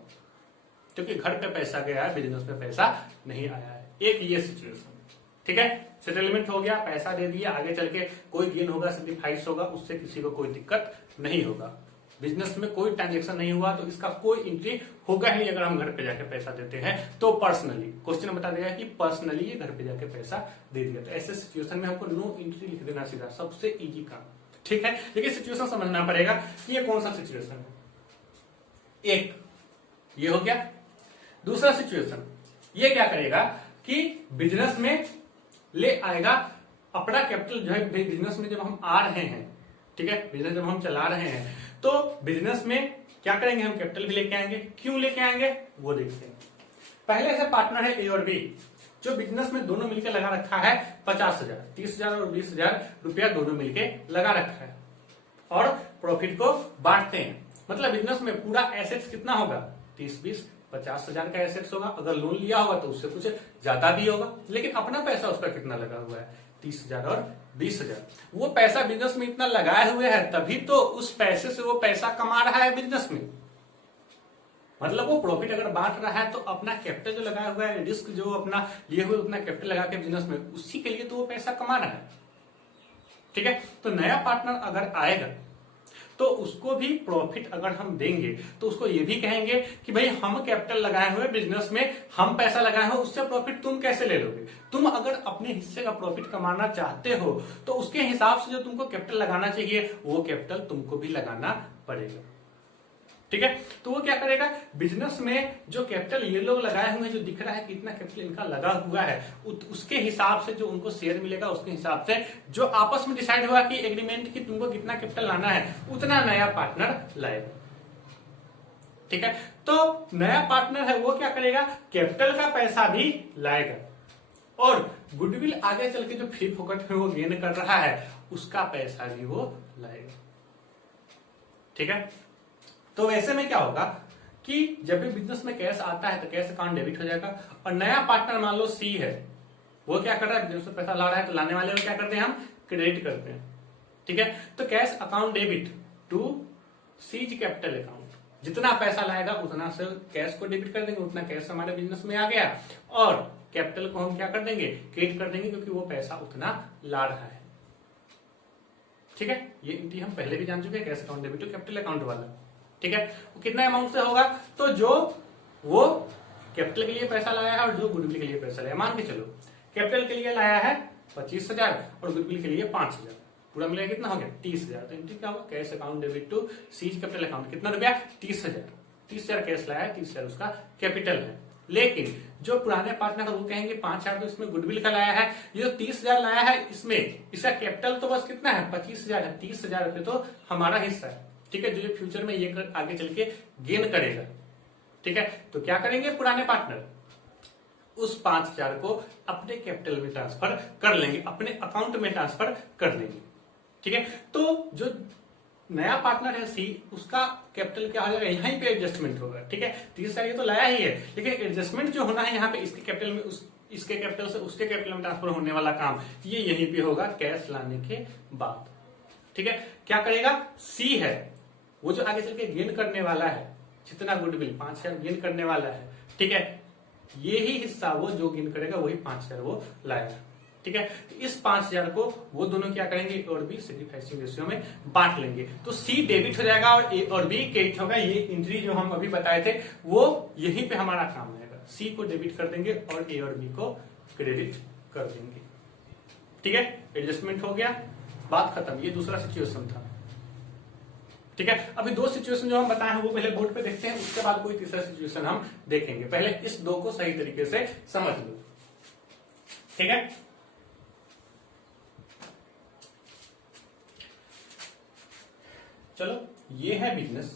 क्योंकि घर पे पैसा गया है, बिजनेस में पैसा नहीं आया है। एक ये सिचुएशन, ठीक है, सेटलमेंट हो गया, पैसा दे दिया, आगे चल के कोई गेन होगा, सेक्रीफाइस होगा, उससे किसी को कोई दिक्कत नहीं होगा। बिजनेस में कोई ट्रांजेक्शन नहीं हुआ तो इसका कोई एंट्री होगा ही नहीं। अगर हम घर पे जाके पैसा देते हैं तो पर्सनली, क्वेश्चन बता देगा कि पर्सनली घर पे जाके पैसा दे दिया, तो ऐसे सिचुएशन में हमको नो एंट्री लिख देना सीधा, सबसे इजी काम। ठीक है, लेकिन सिचुएशन समझना पड़ेगा कि ये कौन सा सिचुएशन है। एक ये हो गया। दूसरा सिचुएशन ये क्या करेगा कि बिजनेस में ले आएगा अपना कैपिटल, जो है बिजनेस में जब हम आ रहे हैं, ठीक है, बिजनेस जब हम चला रहे हैं तो बिजनेस में क्या करेंगे, हम कैपिटल भी लेके आएंगे। क्यों लेके आएंगे वो देखते हैं। पहले से पार्टनर है ए और बी, जो बिजनेस में दोनों मिलकर लगा रखा है 50,000, 30,000 और 20,000 रुपया दोनों मिलकर लगा रखा है, और प्रॉफिट को बांटते हैं। मतलब बिजनेस में पूरा एसेट्स कितना होगा, 30-20 50,000 का एसेट्स होगा। अगर लोन लिया होगा तो उससे कुछ ज्यादा भी होगा, लेकिन अपना पैसा उसका कितना लगा हुआ है, 30,000 और 20,000। वो पैसा बिजनेस में इतना लगाए हुए है, तभी तो उस पैसे से वो पैसा कमा रहा है बिजनेस में। मतलब वो प्रॉफिट अगर बांट रहा है तो अपना कैपिटल जो लगाया हुआ है, रिस्क जो अपना लिए हुए उतना कैपिटल लगा के बिजनेस में, उसी के लिए तो वो पैसा कमा रहा है। ठीक है, तो नया पार्टनर अगर आएगा तो उसको भी प्रॉफिट अगर हम देंगे तो उसको ये भी कहेंगे कि भाई हम कैपिटल लगाए हुए बिजनेस में, हम पैसा लगाए हुए, उससे प्रॉफिट तुम कैसे ले लोगे। तुम अगर अपने हिस्से का प्रॉफिट कमाना चाहते हो तो उसके हिसाब से जो तुमको कैपिटल लगाना चाहिए वो कैपिटल तुमको भी लगाना पड़ेगा। ठीक है, तो वो क्या करेगा, बिजनेस में जो कैपिटल ये लोग लगाए हुए हैं, जो दिख रहा है कितना कैपिटल इनका लगा हुआ है, उसके हिसाब से जो उनको शेयर मिलेगा, उसके हिसाब से जो आपस में डिसाइड होगा कि एग्रीमेंट की तुमको कितना कैपिटल लाना है, उतना नया पार्टनर लाएगा। ठीक है, तो नया पार्टनर है वो क्या करेगा, कैपिटल का पैसा भी लाएगा, और गुडविल आगे चल के जो फ्री फोकट में वो गेन कर रहा है उसका पैसा भी वो लाएगा। ठीक है, तो वैसे में क्या होगा कि जब भी बिजनेस में कैश आता है तो कैश अकाउंट डेबिट हो जाएगा, और नया पार्टनर मान लो सी है, वो क्या कर रहा है, बिजनेस में पैसा ला रहा है, तो लाने वाले को क्या करते हैं हम क्रेडिट करते हैं। ठीक है। तो cash account debit to C's capital account, जितना पैसा लाएगा उतना से कैश को डेबिट कर देंगे, उतना कैश हमारे बिजनेस में आ गया, और कैपिटल को हम क्या कर देंगे, क्रेडिट कर देंगे, क्योंकि वो पैसा उतना ला रहा है। ठीक है, ये एंट्री हम पहले भी जान चुके हैं, cash account debit to capital account वाला। ठीक है, वो कितना अमाउंट से होगा, तो जो वो कैपिटल के लिए पैसा लाया है और जो गुडविल के लिए पैसा लाया, मान के चलो कैपिटल के लिए लाया है 25,000 और गुडविल के लिए 5,000, पूरा मिलेगा कितना हो गया 30,000। तो एंट्री क्या होगा, cash account debit to C's capital account, कितना रुपया 30,000, 30,000 कैश लाया है, 30,000 उसका कैपिटल है। लेकिन जो पुराने पार्टनर वो कहेंगे 5,000 तो इसमें गुडविल का लाया है, ये जो 30,000 लाया है इसमें इसका कैपिटल तो बस कितना है 25,000 है, 30,000 रुपये तो हमारा हिस्सा है। ठीक है, जो ये फ्यूचर में ये आगे चल के गेन करेगा। ठीक है, तो क्या करेंगे पुराने पार्टनर, उस 5,000 को अपने कैपिटल में ट्रांसफर कर लेंगे, अपने अकाउंट में ट्रांसफर कर लेंगे। ठीक है, तो जो नया पार्टनर है सी, उसका कैपिटल क्या हो जाएगा, यहीं पे एडजस्टमेंट होगा। ठीक है, 30,000 ये तो लाया ही है, लेकिन एडजस्टमेंट जो होना है यहाँ पे इसके कैपिटल में इसके कैपिटल से उसके कैपिटल में ट्रांसफर होने वाला काम ये यहीं पे होगा कैश लाने के बाद। ठीक है, क्या करेगा, सी है वो जो आगे चल के गेन करने वाला है, जितना गुडविल 5,000 गेन करने वाला है। ठीक है, यही हिस्सा वो जो गेन करेगा वही 5,000 वो लाएगा। ठीक है, तो इस 5,000 को वो दोनों क्या करेंगे, ए और बी सैक्रिफाइसिंग रेशियो में बांट लेंगे, तो सी डेबिट हो जाएगा और ए और बी क्रेडिट होगा। ये एंट्री जो हम अभी बताए थे वो यहीं पे हमारा काम आएगा, सी को डेबिट कर देंगे और ए और बी को क्रेडिट कर देंगे। ठीक है, एडजस्टमेंट हो गया, बात खत्म। ये दूसरा सिचुएशन था। ठीक है, अभी दो सिचुएशन जो हम बताए हैं वो पहले बोर्ड पे देखते हैं, उसके बाद कोई तीसरा सिचुएशन हम देखेंगे। पहले इस दो को सही तरीके से समझ लो। ठीक है, चलो ये है बिजनेस,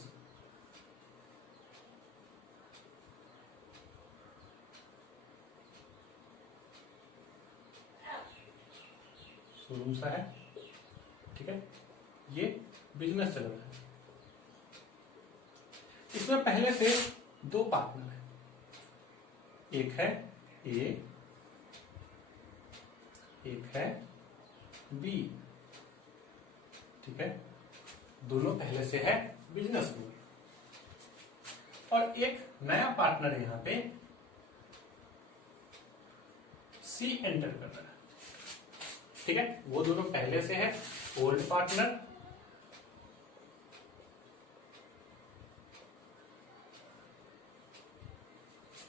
शोरूम सा है। ठीक है, ये बिजनेस चल रहा है, इसमें पहले से दो पार्टनर है, एक है ए, एक है बी। ठीक है, दोनों पहले से है बिजनेस में, और एक नया पार्टनर है यहां पे सी एंटर कर रहा है। ठीक है, वो दोनों पहले से है ओल्ड पार्टनर,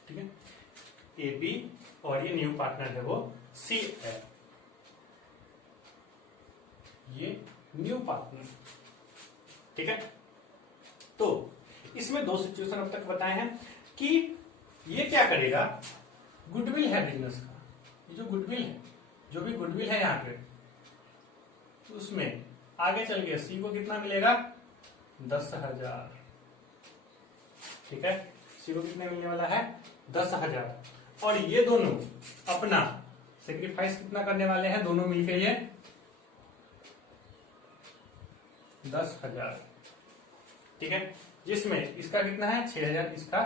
ठीक है, ए बी, और ये न्यू पार्टनर है वो सी है, ये न्यू पार्टनर। ठीक है, तो इसमें दो सिचुएशन अब तक बताए हैं कि ये क्या करेगा, गुडविल है बिजनेस का, ये जो गुडविल है, जो भी गुडविल है यहाँ पे, उसमें आगे चल के सी को कितना मिलेगा 10,000। ठीक है, सी को कितना मिलने वाला है 10,000, और ये दोनों अपना सेक्रीफाइस कितना करने वाले हैं, दोनों मिलकर ये 10,000। ठीक है, जिसमें इसका कितना है 6,000, इसका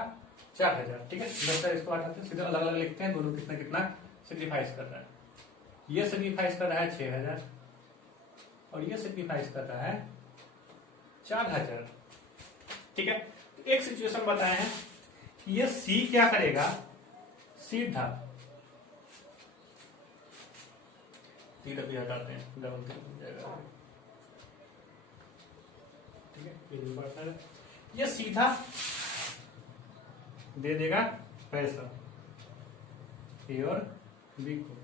4,000। ठीक है, 10,000 इसको हटाते हैं, सीधा अलग अलग लिखते हैं, दोनों कितना कितना सेक्रीफाइस कर रहा है। ये सेक्रीफाइस कर रहा है 6,000 और ये सेक्रीफाइस कर रहा है 4,000। ठीक है, एक सिचुएशन बताए हैं कि ये सी क्या करेगा, सीधा तीन अभी हटाते हैं, डबल हो जाएगा। ठीक है, ये न्यू पार्टनर है, ये सीधा दे देगा पैसा ए और बी को।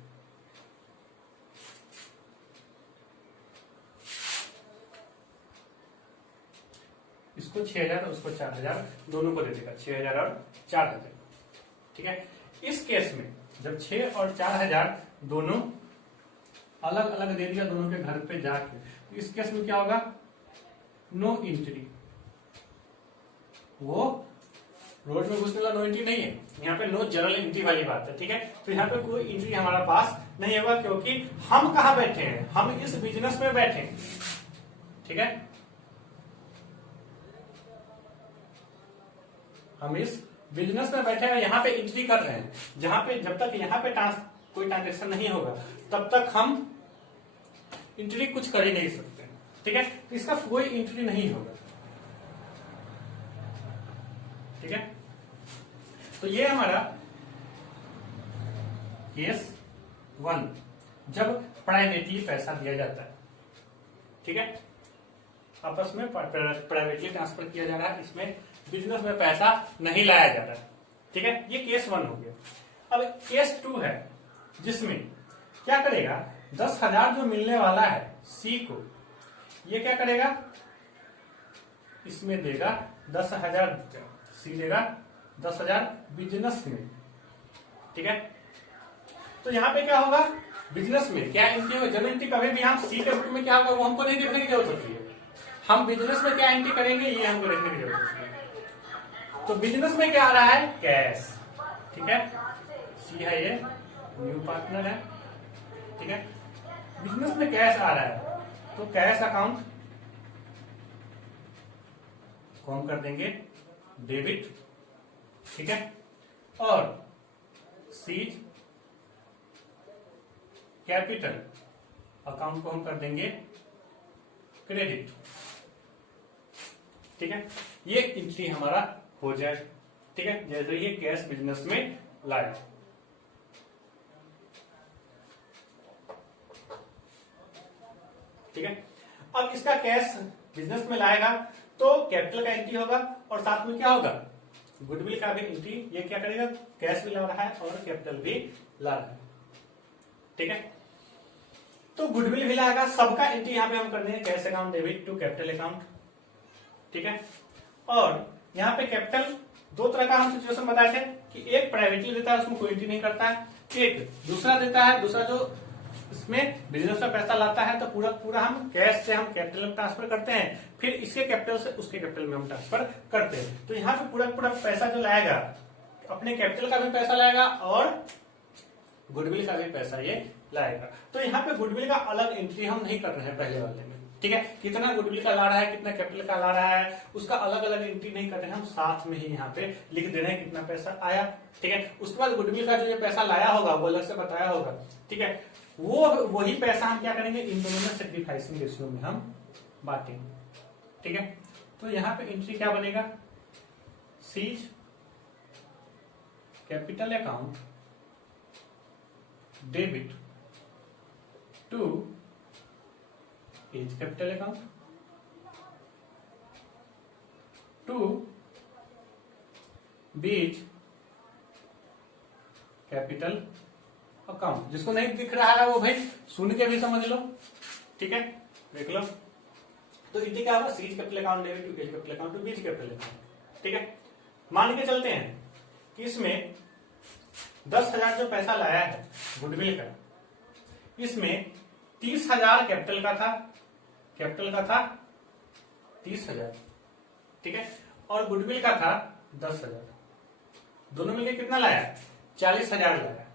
इसको 6,000 उसको 4,000, दोनों को दे देगा 6,000 और 4,000। ठीक है, इस केस में जब 6 और 4,000 दोनों अलग अलग दे दिया दोनों के घर पे जाके, तो इस केस में क्या होगा, नो एंट्री। वो रोड में घुसने वाला नो एंट्री नहीं है, यहाँ पे नो जनरल एंट्री वाली बात है। ठीक है, तो यहाँ पे कोई एंट्री हमारा पास नहीं होगा, क्योंकि हम कहाँ बैठे हैं, हम इस बिजनेस में बैठे हैं। ठीक है, हम इस बिजनेस में बैठे हैं, यहाँ पे एंट्री कर रहे हैं, जहां पे जब तक यहाँ पे कोई ट्रांजेक्शन नहीं होगा तब तक हम एंट्री कुछ कर ही नहीं सकते। ठीक है, तो इसका कोई एंट्री नहीं होगा। ठीक है, तो ये हमारा केस 1, जब प्राइवेटली पैसा दिया जाता है। ठीक है, आपस में प्राइवेटली ट्रांसफर किया जा रहा है, इसमें बिजनेस में पैसा नहीं लाया जा रहा है। ठीक है, ये केस 1 हो गया। अब केस 2 है, जिसमें क्या करेगा, 10,000 जो मिलने वाला है सी को, ये क्या करेगा, इसमें देगा 10,000, सी देगा 10,000 बिजनेस में। ठीक है, तो यहां पे क्या होगा, बिजनेस में क्या एंट्री होगी, जब एंट्री कभी भी हम सी के रूप में क्या होगा वो हमको नहीं देखने की जरूरत होती है, हम बिजनेस में क्या एंट्री करेंगे ये हमको देखने की जरूरत होती है। तो बिजनेस में क्या आ रहा है, कैश। ठीक है, सी है, ये न्यू पार्टनर है। ठीक है, बिजनेस में कैश आ रहा है, तो कैश अकाउंट को हम कर देंगे डेबिट। ठीक है, और सीज कैपिटल अकाउंट को हम कर देंगे क्रेडिट। ठीक है, ये एंट्री हमारा हो जाए। ठीक है, जैसे ये कैश बिजनेस में लाया। ठीक है, अब इसका कैश बिजनेस में लाएगा तो कैपिटल का एंट्री होगा और साथ में क्या होगा, गुडविल का भी एंट्री। ये क्या करेगा, कैश भी ला रहा है और कैपिटल भी ला रहा है। ठीक है, तो गुडविल भी लाएगा, सबका एंट्री यहां पे हम कर देंगे cash account debit to capital account. ठीक है, और यहाँ पे कैपिटल दो तरह का हम सिचुएशन बताए थे कि एक प्राइवेटली देता है, उसमें कोई एंट्री नहीं करता है, एक दूसरा देता है, दूसरा जो इसमें बिजनेस में पैसा लाता है तो पूरा पूरा हम कैश से हम कैपिटल में ट्रांसफर करते हैं, फिर इसके कैपिटल से उसके कैपिटल में हम ट्रांसफर करते हैं। तो यहाँ पे पूरा पूरा पैसा जो लाएगा, अपने कैपिटल का भी पैसा लाएगा और गुडविल का भी पैसा ये लाएगा। तो यहाँ पे गुडविल का अलग एंट्री हम नहीं कर रहे हैं पहले वाले में। ठीक है, कितना गुडविल का ला रहा है, कितना कैपिटल का ला रहा है, उसका अलग अलग एंट्री नहीं कर रहे हैं, हम साथ में ही यहाँ पे लिख दे रहे हैं कितना पैसा आया। ठीक है, उसके बाद गुडविल का जो ये पैसा लाया होगा वो अलग से बताया होगा। ठीक है, वो वही पैसा हम क्या करेंगे, इन दोनों में सेक्रीफाइसिंग रेशियो में हम बांटेंगे। ठीक है, तो यहाँ पे एंट्री क्या बनेगा, C's capital account debit to A's capital account to B's capital account. जिसको नहीं दिख रहा है वो भाई सुन के भी समझ लो। ठीक है, देख लो, तो एंट्री क्या होगा, C's capital account debit to A's capital account to B's capital account. ठीक है, मान के चलते हैं कि इसमें 10,000 जो पैसा लाया है गुडविल का, इसमें 30,000 कैपिटल का था, 30,000। ठीक है, और गुडविल का था 10,000, दोनों मिलकर कितना लाया, 40,000 लाया।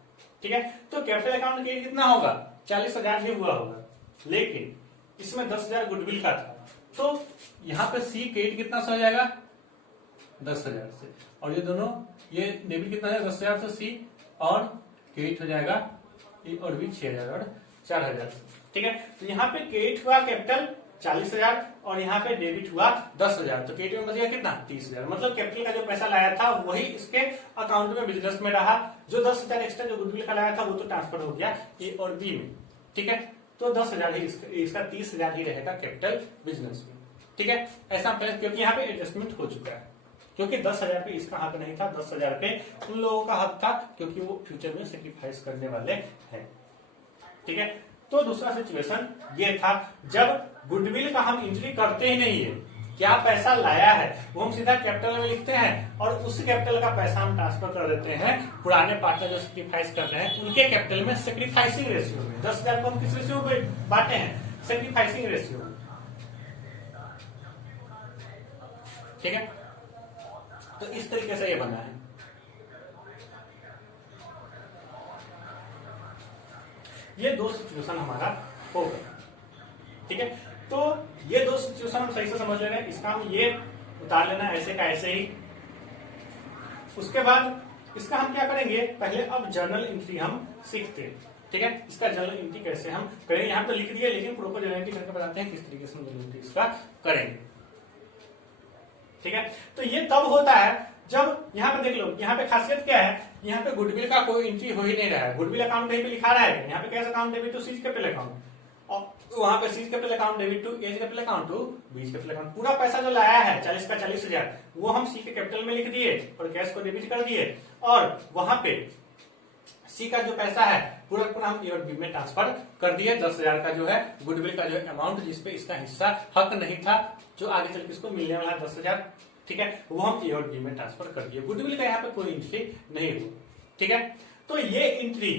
ठीक है, तो कैपिटल अकाउंट क्रेडिट कितना होगा, 40,000 ही हुआ होगा, लेकिन इसमें 10,000 गुडविल का था, तो यहां पे सी क्रेडिट कितना से हो जाएगा, 10,000 से, और ये दोनों ये डेबिट कितना है 10,000 से सी, और क्रेडिट हो जाएगा ए और बी 6,000 और 4,000। ठीक है, तो यहाँ पे क्रेडिट हुआ कैपिटल 40,000 और यहाँ पे डेबिट हुआ 10,000, तो क्रेडिट में बच गया कितना, 30,000। मतलब कैपिटल का जो पैसा लाया था वही इसके अकाउंट में बिजनेस में रहा, जो 10,000 एक्स्ट्रा जो गुडविल का लाया था वो तो ट्रांसफर हो गया ए और बी में। ठीक है, तो 10,000 ही इसका 30,000 ही रहेगा कैपिटल बिजनेस में। ठीक है, ऐसा क्योंकि यहाँ पे एडजस्टमेंट हो चुका है, क्योंकि 10,000 पे इसका हक नहीं था, 10,000 पे उन लोगों का हक था, क्योंकि वो फ्यूचर में सेक्रीफाइस करने वाले हैं। ठीक है, तो दूसरा सिचुएशन ये था जब गुडविल का हम एंट्री करते ही नहीं है, क्या पैसा लाया है वो हम सीधा कैपिटल में लिखते हैं और उस कैपिटल का पैसा हम ट्रांसफर कर देते हैं पुराने पार्टनर जो सेक्रीफाइस कर रहे हैं उनके कैपिटल में सेक्रीफाइसिंग रेशियो में। 10,000 को हम किस रेशियो में बांटे हैं, सेक्रीफाइसिंग रेशियो में। ठीक है, तो इस तरीके से ये बना है। ये दो सिचुएशन हमारा होगा। ठीक है, तो ये दो सिचुएशन हम सही से समझ ले रहे हैं, इसका हम ये उतार लेना ऐसे का ऐसे ही। उसके बाद इसका हम क्या करेंगे, पहले अब जर्नल एंट्री हम सीखते हैं। ठीक है। इसका जर्नल एंट्री कैसे हम करेंगे, यहाँ पे लिख दिए, लेकिन प्रॉपर जर्नल एंट्री करके बताते हैं किस तरीके से हम जर्नल एंट्री इसका करेंगे। ठीक है, तो ये तब होता है जब यहाँ पे देख लो, यहाँ पे खासियत क्या है, यहाँ पे गुडविल का कोई एंट्री हो ही नहीं रहा है। गुडविल अकाउंट कहीं पे लिखा रहा है, यहाँ पे cash account debit to C's capital account, और वहां पे C's capital account debit to A's capital account to B's capital account. पूरा पैसा जो लाया है 40 का 40,000 वो हम सी के कैपिटल में लिख दिए और कैश को डेबिट कर दिए, और वहां पे सी का जो पैसा है पूरा पूरा हम ए और बी में ट्रांसफर कर दिए। 10,000 का जो है गुडविल का जो अमाउंट जिसपे इसका हिस्सा हक नहीं था, जो आगे चल के इसको मिलने वाला है 10,000, ठीक है, वो हम ए और बी में ट्रांसफर कर दिए। गुडविल का यहाँ पे कोई एंट्री नहीं हुई। ठीक है, तो ये एंट्री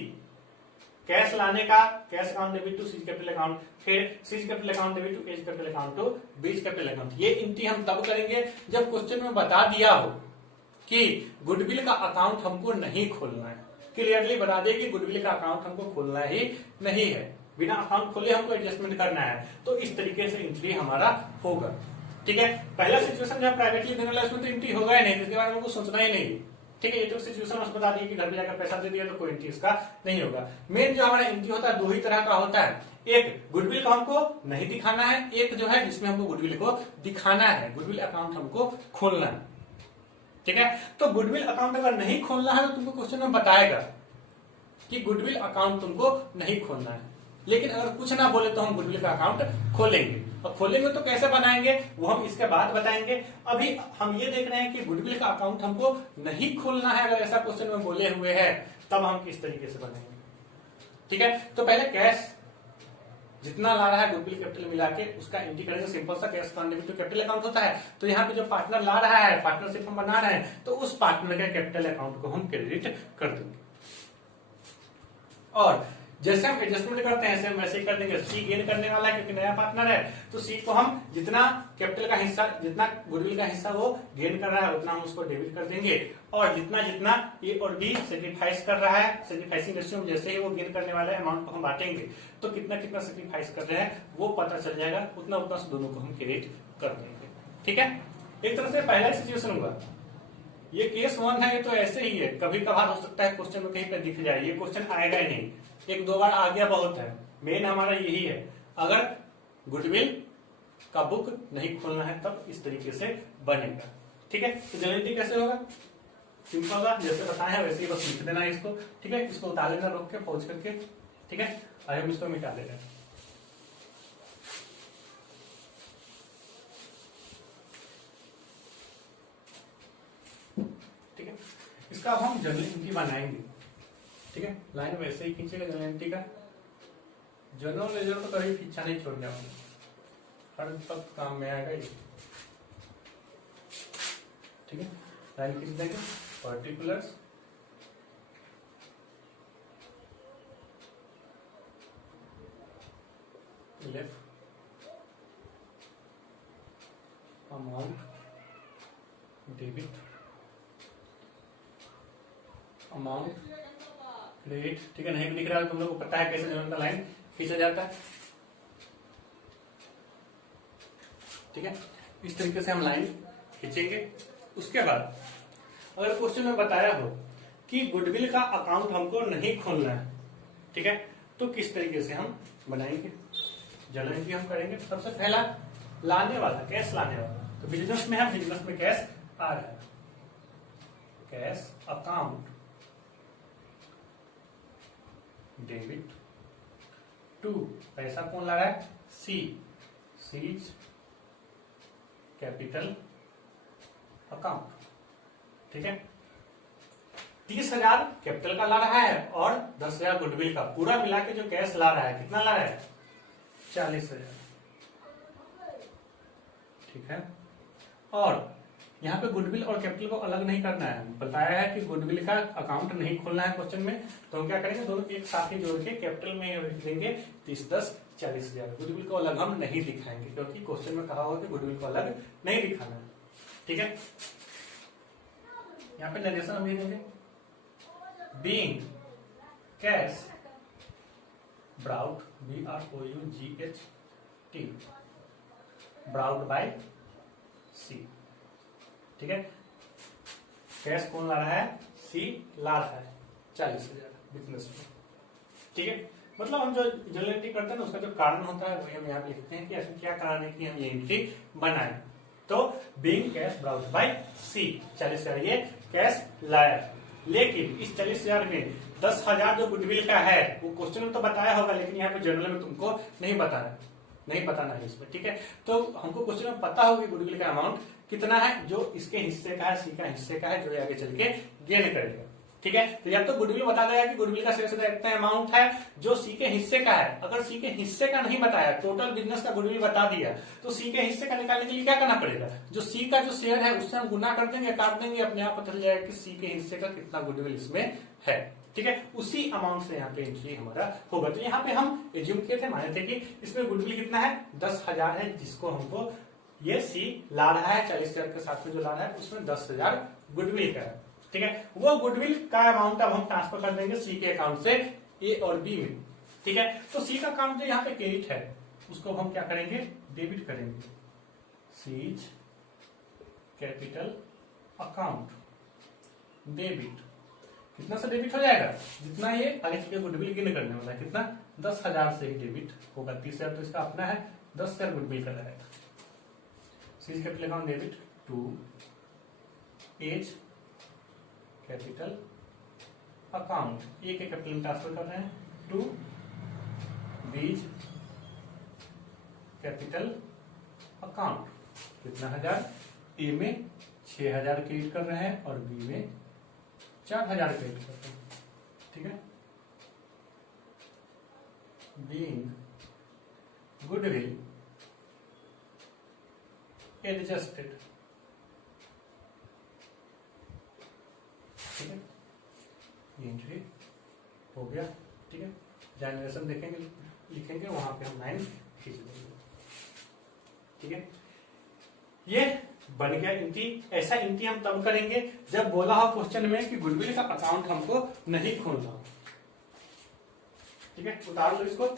कैश लाने का, cash account debit to C's capital account, फिर C's capital account debit to A's capital account to B's capital account, ये एंट्री हम तब करेंगे जब क्वेश्चन में बता दिया हो कि गुडविल का अकाउंट हमको नहीं खोलना है, क्लियरली बता दे कि गुडविल का अकाउंट हमको खोलना ही नहीं है, बिना अकाउंट खोले हमको एडजस्टमेंट करना है, तो इस तरीके से एंट्री हमारा होगा। ठीक है, पहला सिचुएशन जब प्राइवेटली देने वाला उसमें तो एंट्री होगा ही नहीं, इसके बारे में हमको सोचना ही नहीं। ठीक है, ये जो सिचुएशन बस बता दिए कि घर में जाकर पैसा दे दिया तो कोई एंट्री इसका नहीं होगा। मेन जो हमारा एंट्री होता है दो ही तरह का होता है, एक गुडविल को हमको नहीं दिखाना है, एक जो है जिसमें हमको गुडविल को दिखाना है, गुडविल अकाउंट हमको खोलना है। ठीक है, तो गुडविल अकाउंट अगर नहीं खोलना है तो तुमको क्वेश्चन में बताएगा कि गुडविल अकाउंट तुमको नहीं खोलना है, लेकिन अगर कुछ ना बोले तो हम गुडविल का अकाउंट खोलेंगे, और खोलेंगे तो कैसे बनाएंगे वो हम इसके बाद बताएंगे। अभी हम ये देख रहे हैं कि गुडविल का अकाउंट हमको नहीं खोलना है, अगर ऐसा क्वेश्चन में बोले हुए हैं तब हम किस तरीके से बनाएंगे। ठीक है, तो पहले कैश जितना ला रहा है गुडविल कैपिटल मिला के उसका एंट्री करेंगे। सिंपल सा cash debit to capital account होता है, तो यहाँ पे जो पार्टनर ला रहा है, पार्टनरशिप हम बना रहे हैं, तो उस पार्टनर के कैपिटल अकाउंट को हम क्रेडिट कर देंगे, और जैसे हम एडजस्टमेंट करते हैं सेम वैसे ही कर देंगे। सी गेन करने वाला है क्योंकि नया पार्टनर है, तो सी को हम जितना कैपिटल का हिस्सा, जितना गुडविल का हिस्सा वो गेन कर रहा है उतना हम उसको डेबिट कर देंगे, और जितना जितना ए और बी सेक्रीफाइस कर रहा है, सेक्रीफाइसिंग रेशियो में जैसे ही वो गेन करने वाला है अमाउंट को हम बांटेंगे, तो कितना कितना सेक्रीफाइस कर रहे हैं वो पता चल जाएगा, उतना उतना से दोनों को हम क्रेडिट कर देंगे। ठीक है, एक तरह से पहला सिचुएशन हुआ। ये केस 1 है, ये तो ऐसे ही है, कभी कभार हो सकता है क्वेश्चन में कहीं पे दिख जाए, ये क्वेश्चन आएगा ही नहीं, एक दो बार आ गया बहुत है। मेन हमारा यही है, अगर गुडविल का बुक नहीं खोलना है तब इस तरीके से बनेगा। ठीक है, तो जनरली कैसे होगा, सिंपल होगा, जैसे बताए हैं वैसे ही बस लिख देना है इसको। ठीक है, इसको उतार लेना रोक के पहुंच करके। ठीक है, आइए हम इसको मिटा देना। ठीक है, इसका अब हम जर्नल एंट्री बनाएंगे। ठीक है, लाइन वैसे ही खींचेगा जर्नल एंट्री का, जर्नल लेजर तो कभी पीछा नहीं छोड़ने वाला, हर तक काम में आएगा ये। ठीक है, लाइन खींच देंगे, particulars left amount debit amount credit. ठीक है, नहीं लिख रहा है, तुम लोग को पता है कैसे जर्नल का लाइन खींचा जाता है। ठीक है, इस तरीके से हम लाइन खींचेंगे। उसके बाद अगर क्वेश्चन में बताया हो कि गुडविल का अकाउंट हमको नहीं खोलना है, ठीक है, तो किस तरीके से हम बनाएंगे, जर्नल एंट्री हम करेंगे। सबसे पहला लाने वाला, कैश लाने वाला, तो बिजनेस में है, बिजनेस में कैश आ रहा है, कैश अकाउंट डेबिट टू, पैसा कौन ला रहा है, सी, सीज कैपिटल अकाउंट। ठीक है, 30,000 कैपिटल का ला रहा है और 10,000 गुडविल का, पूरा मिला के जो कैश ला रहा है कितना ला रहा है, 40,000। ठीक है, और यहाँ पे गुडविल और कैपिटल को अलग नहीं करना है, बताया है कि गुडविल का अकाउंट नहीं खोलना है क्वेश्चन में, तो हम क्या करेंगे, दोनों एक साथ ही जोड़ के कैपिटल में लिख देंगे 30, 10, 40,000। गुडविल को अलग हम नहीं दिखाएंगे क्योंकि क्वेश्चन में कहा हुआ कि गुडविल को अलग नहीं दिखाना है। ठीक है, यहाँ पे नरेशन हम लिख देंगे, being cash brought, BROUGHT, brought by C. ठीक है, कैश कौन ला रहा है, सी ला रहा है 40,000 बिजनेस में। ठीक है, मतलब हम जो जर्नल एंट्री करते हैं ना उसका जो कारण होता है वही हम यहाँ पे लिखते हैं कि ऐसा क्या कारण है कि हम ये एंट्री बनाए। तो बीइंग कैश ब्राउज्ड बाय सी, 40,000 ये कैश लाया, लेकिन इस 40,000 में 10,000 जो गुडविल का है वो क्वेश्चन में तो बताया होगा, लेकिन यहाँ पे जर्नल में तुमको नहीं बताना है इसमें। ठीक है, तो हमको क्वेश्चन में पता होगा गुडविल का अमाउंट कितना है जो इसके हिस्से का है, सी का हिस्से का है, जो आगे चल के गेन करेगा। ठीक है, तो या तो गुडविल बता देगा कि गुडविल का शेयर इतना अमाउंट है जो सी के हिस्से का है। अगर सी के हिस्से का नहीं बताया, टोटल बिजनेस का गुडविल बता दिया, तो सी के हिस्से का निकालने के लिए क्या करना पड़ेगा, जो सी का जो शेयर है उससे हम गुना कर देंगे, काट देंगे, अपने आप पता चल जाएगा कि सी के हिस्से का कितना गुडविल इसमें है। ठीक है, उसी अमाउंट से यहाँ पे एंट्री हमारा होगा। तो यहाँ पे हम एज्यूम किए थे, माने थे कि इसमें गुडविल कितना है, 10,000 है, जिसको हमको ये सी ला रहा है, 40,000 के साथ में जो ला रहा है उसमें 10,000 गुडविल का है। ठीक है, वो गुडविल का अमाउंट अब हम ट्रांसफर कर देंगे सी के अकाउंट से ए और बी में। ठीक है, तो सी का अकाउंट जो यहाँ पे क्रेडिट है उसको हम क्या करेंगे, डेबिट करेंगे, सीज कैपिटल अकाउंट डेबिट। कितना से डेबिट हो जाएगा, जितना ये आगे चल के गुडविल गेन करने वाला है, कितना 10,000 से ही डेबिट होगा। 30,000 तो इसका अपना है, 10,000 गुडविल का रहेगा। C's capital account debit to A's capital account, A के कैपिटल में ट्रांसफर कर रहे हैं, टू बीज कैपिटल अकाउंट। कितना 1000, ए में 6,000 क्रेडिट कर रहे हैं और बी में 4,000 क्रेडिट कर रहे हैं। ठीक है, बीइंग गुडविल एडजस्टेड। ठीक है, ये एंट्री हो गया। ठीक है, जनरेशन देखेंगे, लिखेंगे, वहां पे हम लाइन खींच देंगे। ठीक है, ये बन गया एंट्री। ऐसा एंट्री हम तब करेंगे जब बोला हो क्वेश्चन में कि गुडविल का अकाउंट हमको नहीं खोलना हो। ठीक है, उतार लो इसको।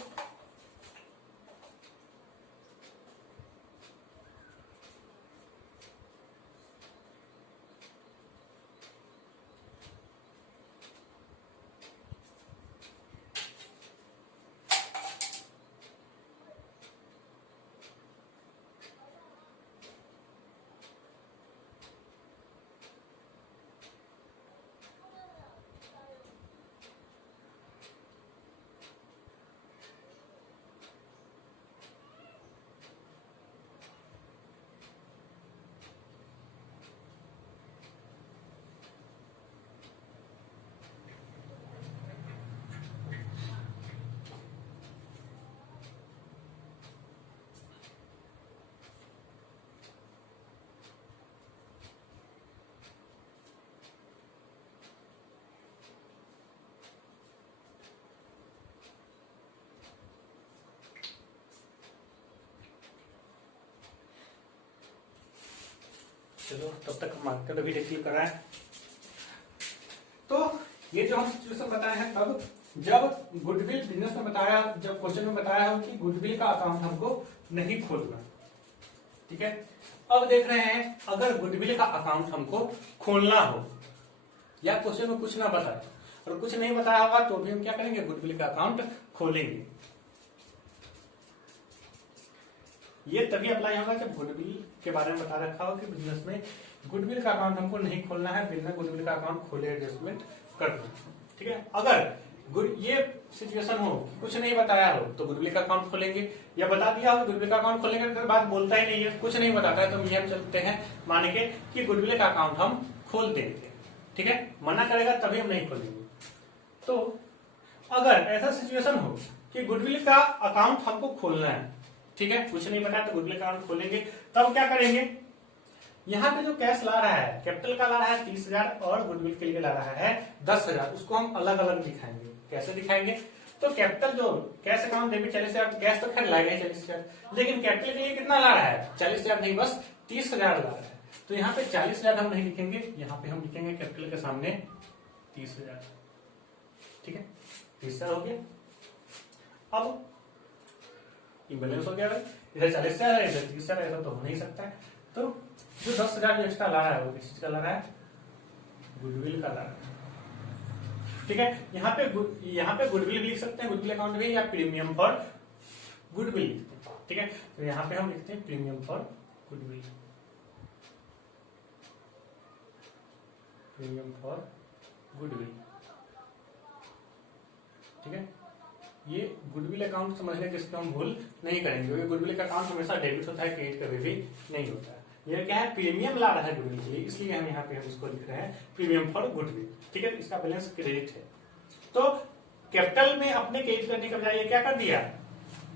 चलो तब तक मार्केट अभी देख कर रहा है। तो ये जो हम सिचुएशन बताए हैं तब जब गुडविल बिजनेस में बताया, जब क्वेश्चन में बताया हो कि गुडविल का अकाउंट हमको नहीं खोलना। ठीक है, अब देख रहे हैं अगर गुडविल का अकाउंट हमको खोलना हो या क्वेश्चन में कुछ ना बताए और कुछ नहीं बताया होगा तो भी हम क्या करेंगे, गुडविल का अकाउंट खोलेंगे। ये तभी अप्लाई होगा जब गुडविल के बारे में बता रखा हो कि बिजनेस में गुडविल का अकाउंट हमको नहीं खोलना है, बिना गुडविल का अकाउंट खोले एडजस्टमेंट कर दो। ठीक है, अगर ये सिचुएशन हो कुछ नहीं बताया हो तो गुडविल का अकाउंट खोलेंगे, या बता दिया हो गुडविल का अकाउंट खोलेंगे तो बात बोलता ही नहीं है, कुछ नहीं बताता है, तो हम चलते हैं मान के कि गुडविल का अकाउंट हम खोल देंगे। ठीक है, मना करेगा तभी हम नहीं खोलेंगे। तो अगर ऐसा सिचुएशन हो कि गुडविल का अकाउंट हमको खोलना है, ठीक है, कुछ नहीं बताया तो गुडविल का अकाउंट खोलेंगे, तब क्या करेंगे, यहाँ पे जो कैश ला रहा है, कैपिटल का ला रहा है 30,000 और गुडविल के लिए ला रहा है 10,000, उसको हम अलग अलग दिखाएंगे। कैसे दिखाएंगे, तो कैपिटल जो कैश अकाउंट डेबिट 40,000, कैश तो खैर लाएगा 40,000, लेकिन कैपिटल के लिए कितना ला रहा है, 40,000 नहीं, बस 30,000 ला रहा है। तो यहाँ पे 40,000 हम नहीं लिखेंगे, यहाँ पे हम लिखेंगे कैपिटल के सामने 30,000। ठीक है, 30,000 हो गया। अब बैलेंस हो गया, इधर 40,000 है, इधर 30,000, ऐसा तो हो नहीं सकता है। तो जो 10,000 एक्स्ट्रा ला रहा है वो किस चीज का ला रहा है, गुडविल का ला रहा है। ठीक है। यहाँ पे गुडविल भी लिख सकते हैं, गुडविल अकाउंट भी, या प्रीमियम फॉर गुडविल, ठीक है। तो यहाँ पे हम लिखते हैं premium for goodwill, premium for goodwill, ठीक है। ये गुडविल अकाउंट समझने जिसको हम भूल नहीं करेंगे, क्योंकि गुडविल का अकाउंट हमेशा डेबिट होता है, क्रेडिट कभी भी नहीं होता है। ये क्या है, प्रीमियम ला रहा है गुडविल के लिए, इसलिए हम यहाँ पे हम इसको लिख रहे हैं प्रीमियम फॉर गुडविल, ठीक है। इसका बैलेंस क्रेडिट है। तो कैपिटल में अपने क्रेडिट करने के बजाय ये क्या कर दिया,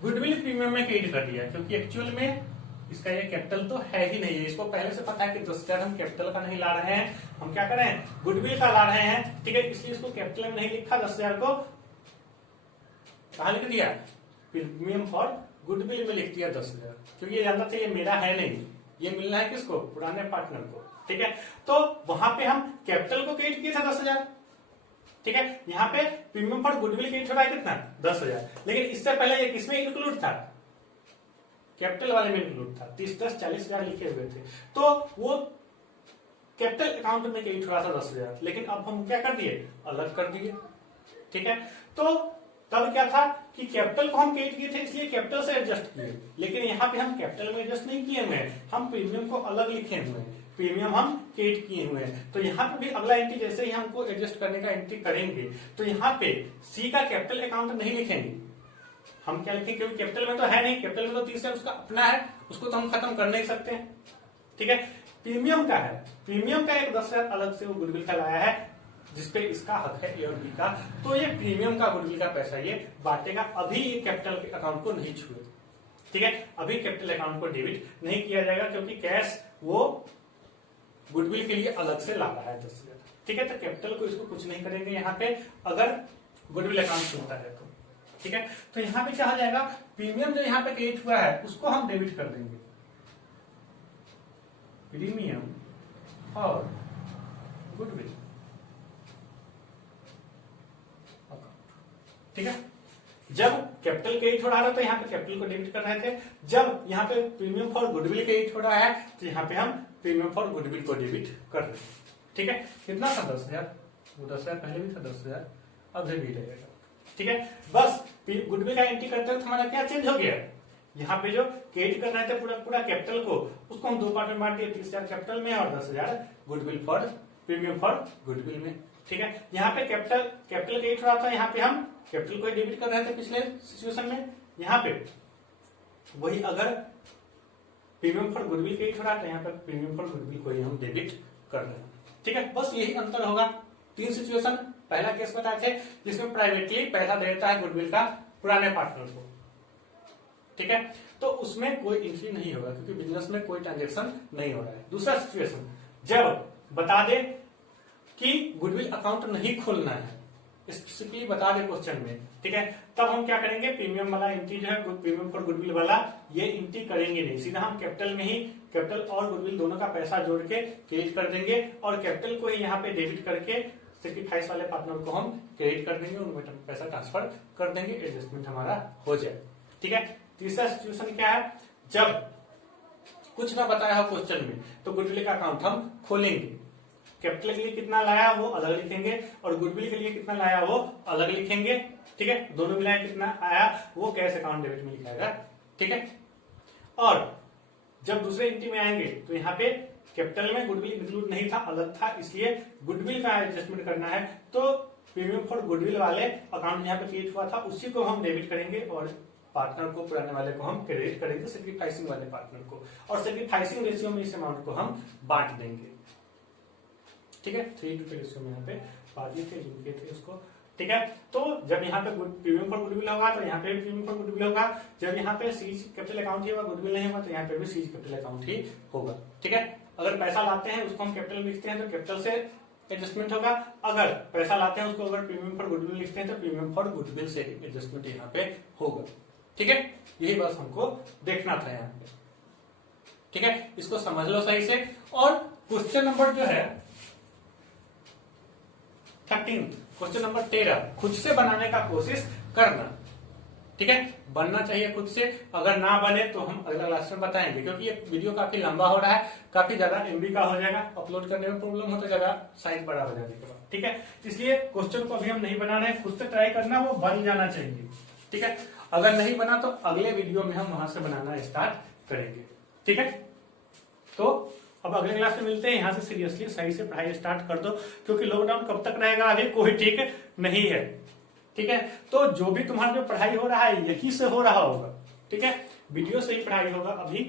गुडविल प्रीमियम में क्रेडिट कर दिया, क्योंकि एक्चुअल में इसका ये कैपिटल तो है ही नहीं है। इसको पहले से पता है कि 10,000 हम कैपिटल का नहीं ला रहे हैं, हम क्या कर रहे हैं, गुडविल का ला रहे हैं, ठीक है। इसलिए इसको कैपिटल में नहीं लिखा, 10,000 को कहां लिख दिया, प्रीमियम फॉर गुडविल में लिख दिया 10,000, क्योंकि ये जानता था ये मेरा है नहीं, ये मिलना है किसको, पुराने पार्टनर को, ठीक है। तो वहां पे हम कैपिटल को क्रेडिट किया था 10,000, ठीक है। यहाँ पे प्रीमियम फॉर गुडविल क्रेडिट हो रहा है कितना, 10,000, लेकिन इससे पहले ये किसमें इंक्लूड था, कैपिटल वाले में इंक्लूड था, 30, 40,000 लिखे हुए थे, तो वो कैपिटल अकाउंट में क्रेडिट हो रहा था 10,000, लेकिन अब हम क्या कर दिए, अलग कर दिए, ठीक है। तो तब क्या था कि कैपिटल को हम क्रेडिट किए थे, इसलिए कैपिटल से एडजस्ट किए, लेकिन यहाँ पे हम कैपिटल में एडजस्ट नहीं किए हुए हैं, हम प्रीमियम को अलग लिखे हुए हैं, प्रीमियम हम क्रेडिट किए हुए हैं। तो यहाँ पे भी अगला एंट्री जैसे ही हमको एडजस्ट करने का एंट्री करेंगे, तो यहाँ पे सी का कैपिटल अकाउंट नहीं लिखेंगे, हम क्या लिखेंगे, क्योंकि कैपिटल में तो है नहीं, कैपिटल में तो 30,000 उसका अपना है, उसको तो हम खत्म कर नहीं सकते हैं, ठीक है। प्रीमियम का है, प्रीमियम का एक 10,000 अलग से वो गुडविल का लाया है, जिसपे इसका हक है ए और बी का, तो ये प्रीमियम का गुडविल का पैसा ये बांटेगा, अभी ये कैपिटल के अकाउंट को नहीं छुए, ठीक है। अभी कैपिटल अकाउंट को डेबिट नहीं किया जाएगा, क्योंकि कैश वो गुडविल के लिए अलग से ला रहा है 10,000, ठीक है। तो कैपिटल को इसको कुछ नहीं करेंगे यहाँ पे, अगर गुडविल अकाउंट छूता है तो, ठीक है। तो यहाँ पे क्या हो जाएगा, प्रीमियम जो यहाँ पे क्रेडिट हुआ है उसको हम डेबिट कर देंगे, प्रीमियम और गुडविल, ठीक है। जब कैपिटल क्रेडिट हो रहा था तो यहाँ पे कैपिटल को डेबिट कर रहे थे, जब यहाँ पे प्रीमियम फॉर गुडविल क्रेडिट हो रहा है तो यहाँ पे हम प्रीमियम फॉर गुडविल को डेबिट कर रहे हैं, ठीक है। कितना था, 10,000, वो 10,000 पहले भी था, 10,000 अब भी रहेगा, ठीक है। बस गुडविल का एंट्री करते वक्त हमारा क्या चेंज हो गया, यहाँ पे जो क्रेडिट कर रहे थे पूरा कैपिटल को, उसको हम दो पार्ट में बांट दिए, 30,000 कैपिटल में और 10,000 goodwill for premium for goodwill में, ठीक है। यहाँ पे कैपिटल क्रेडिट हो रहा था, यहाँ पे हम कैपिटल को डेबिट कर रहे थे पिछले सिचुएशन में, यहाँ पे वही अगर प्रीमियम फॉर गुडविल क्रेडिट हो रहा था, यहाँ पे प्रीमियम फॉर गुडविल को ही हम डेबिट कर रहे हैं, ठीक है। बस यही अंतर होगा। 3 सिचुएशन, पहला केस बताए थे जिसमें प्राइवेटली पैसा दे देता है गुडविल का पुराने पार्टनर को, ठीक है, तो उसमें कोई एंट्री नहीं होगा, क्योंकि बिजनेस में कोई ट्रांजेक्शन नहीं हो रहा है। दूसरा सिचुएशन, जब बता दे कि गुडविल अकाउंट नहीं खोलना है, स्पेसिफिकली बता दे क्वेश्चन में, ठीक है, तब हम क्या करेंगे, प्रीमियम वाला एंट्री जो है, प्रीमियम फॉर गुडविल वाला, ये एंट्री करेंगे नहीं, सीधा हम कैपिटल में ही कैपिटल और गुडविल दोनों का पैसा जोड़ के क्रेडिट कर देंगे, और कैपिटल को ही यहाँ पे डेबिट करके सेक्रीफाइस वाले पार्टनर को हम क्रेडिट कर देंगे, उनमें पैसा ट्रांसफर कर देंगे, एडजस्टमेंट हमारा हो जाए, ठीक है। तीसरा सिचुएशन क्या है, जब कुछ ना बताया हो क्वेश्चन में तो गुडविल का अकाउंट हम खोलेंगे, कैपिटल के लिए कितना लाया वो अलग लिखेंगे, और गुडविल के लिए कितना लाया वो अलग लिखेंगे, ठीक है। दोनों मिलाया कितना आया वो कैश अकाउंट डेबिट में लिखाएगा, ठीक है। और जब दूसरे एंट्री में आएंगे तो यहाँ पे कैपिटल में गुडविल इंक्लूड नहीं था, अलग था, इसलिए गुडविल का एडजस्टमेंट करना है, तो प्रीमियम फॉर गुडविल वाले अकाउंट यहाँ पे क्रिएट हुआ था, उसी को हम डेबिट करेंगे, और पार्टनर को, पुराने वाले को हम क्रेडिट करेंगे, सेक्रीफाइसिंग वाले पार्टनर को, और सेक्रीफाइसिंग रेशियो में इस अमाउंट को हम बांट देंगे, ठीक है। 3:2 रेशियो में यहाँ पे बांट दिए थे उसको, ठीक है। तो जब यहाँ पे प्रीमियम फॉर गुडविल होगा तो यहाँ पे भी प्रीमियम फॉर गुडविल होगा, जब यहाँ पे सीज कैपिटल अकाउंट ही होगा, गुडविल नहीं होगा, तो यहाँ पे भी सीज कैपिटल अकाउंट ही होगा, ठीक है। अगर पैसा लाते हैं उसको हम कैपिटल में लिखते हैं तो कैपिटल से एडजस्टमेंट होगा, अगर पैसा लाते हैं उसको अगर प्रीमियम फॉर गुडविल लिखते हैं तो प्रीमियम फॉर गुडविल से एडजस्टमेंट यहाँ पे होगा, ठीक है। यही बस हमको देखना था यहाँ पे, ठीक है, इसको समझ लो सही से। और क्वेश्चन नंबर जो है 13, क्वेश्चन नंबर 13 खुद से बनाने का कोशिश करना, ठीक है, बनना चाहिए खुद से। अगर ना बने तो हम अगला क्लास में बताएंगे, क्योंकि ये वीडियो काफी लंबा हो रहा है, काफी ज्यादा एमबी का हो जाएगा, अपलोड करने में प्रॉब्लम हो तो ज्यादा साइज बड़ा हो जाने के बाद, ठीक है। इसलिए क्वेश्चन को अभी हम नहीं बना रहे हैं, खुद से ट्राई करना, वो बन जाना चाहिए, ठीक है। अगर नहीं बना तो अगले वीडियो में हम वहां से बनाना स्टार्ट करेंगे, ठीक है। तो अब अगले क्लास में मिलते हैं। यहाँ से सीरियसली सही से पढ़ाई स्टार्ट कर दो, क्योंकि लॉकडाउन कब तक रहेगा अभी कोई ठीक नहीं है, ठीक है। तो जो भी तुम्हारा जो पढ़ाई हो रहा है यही से हो रहा होगा, ठीक है, वीडियो से ही पढ़ाई होगा अभी,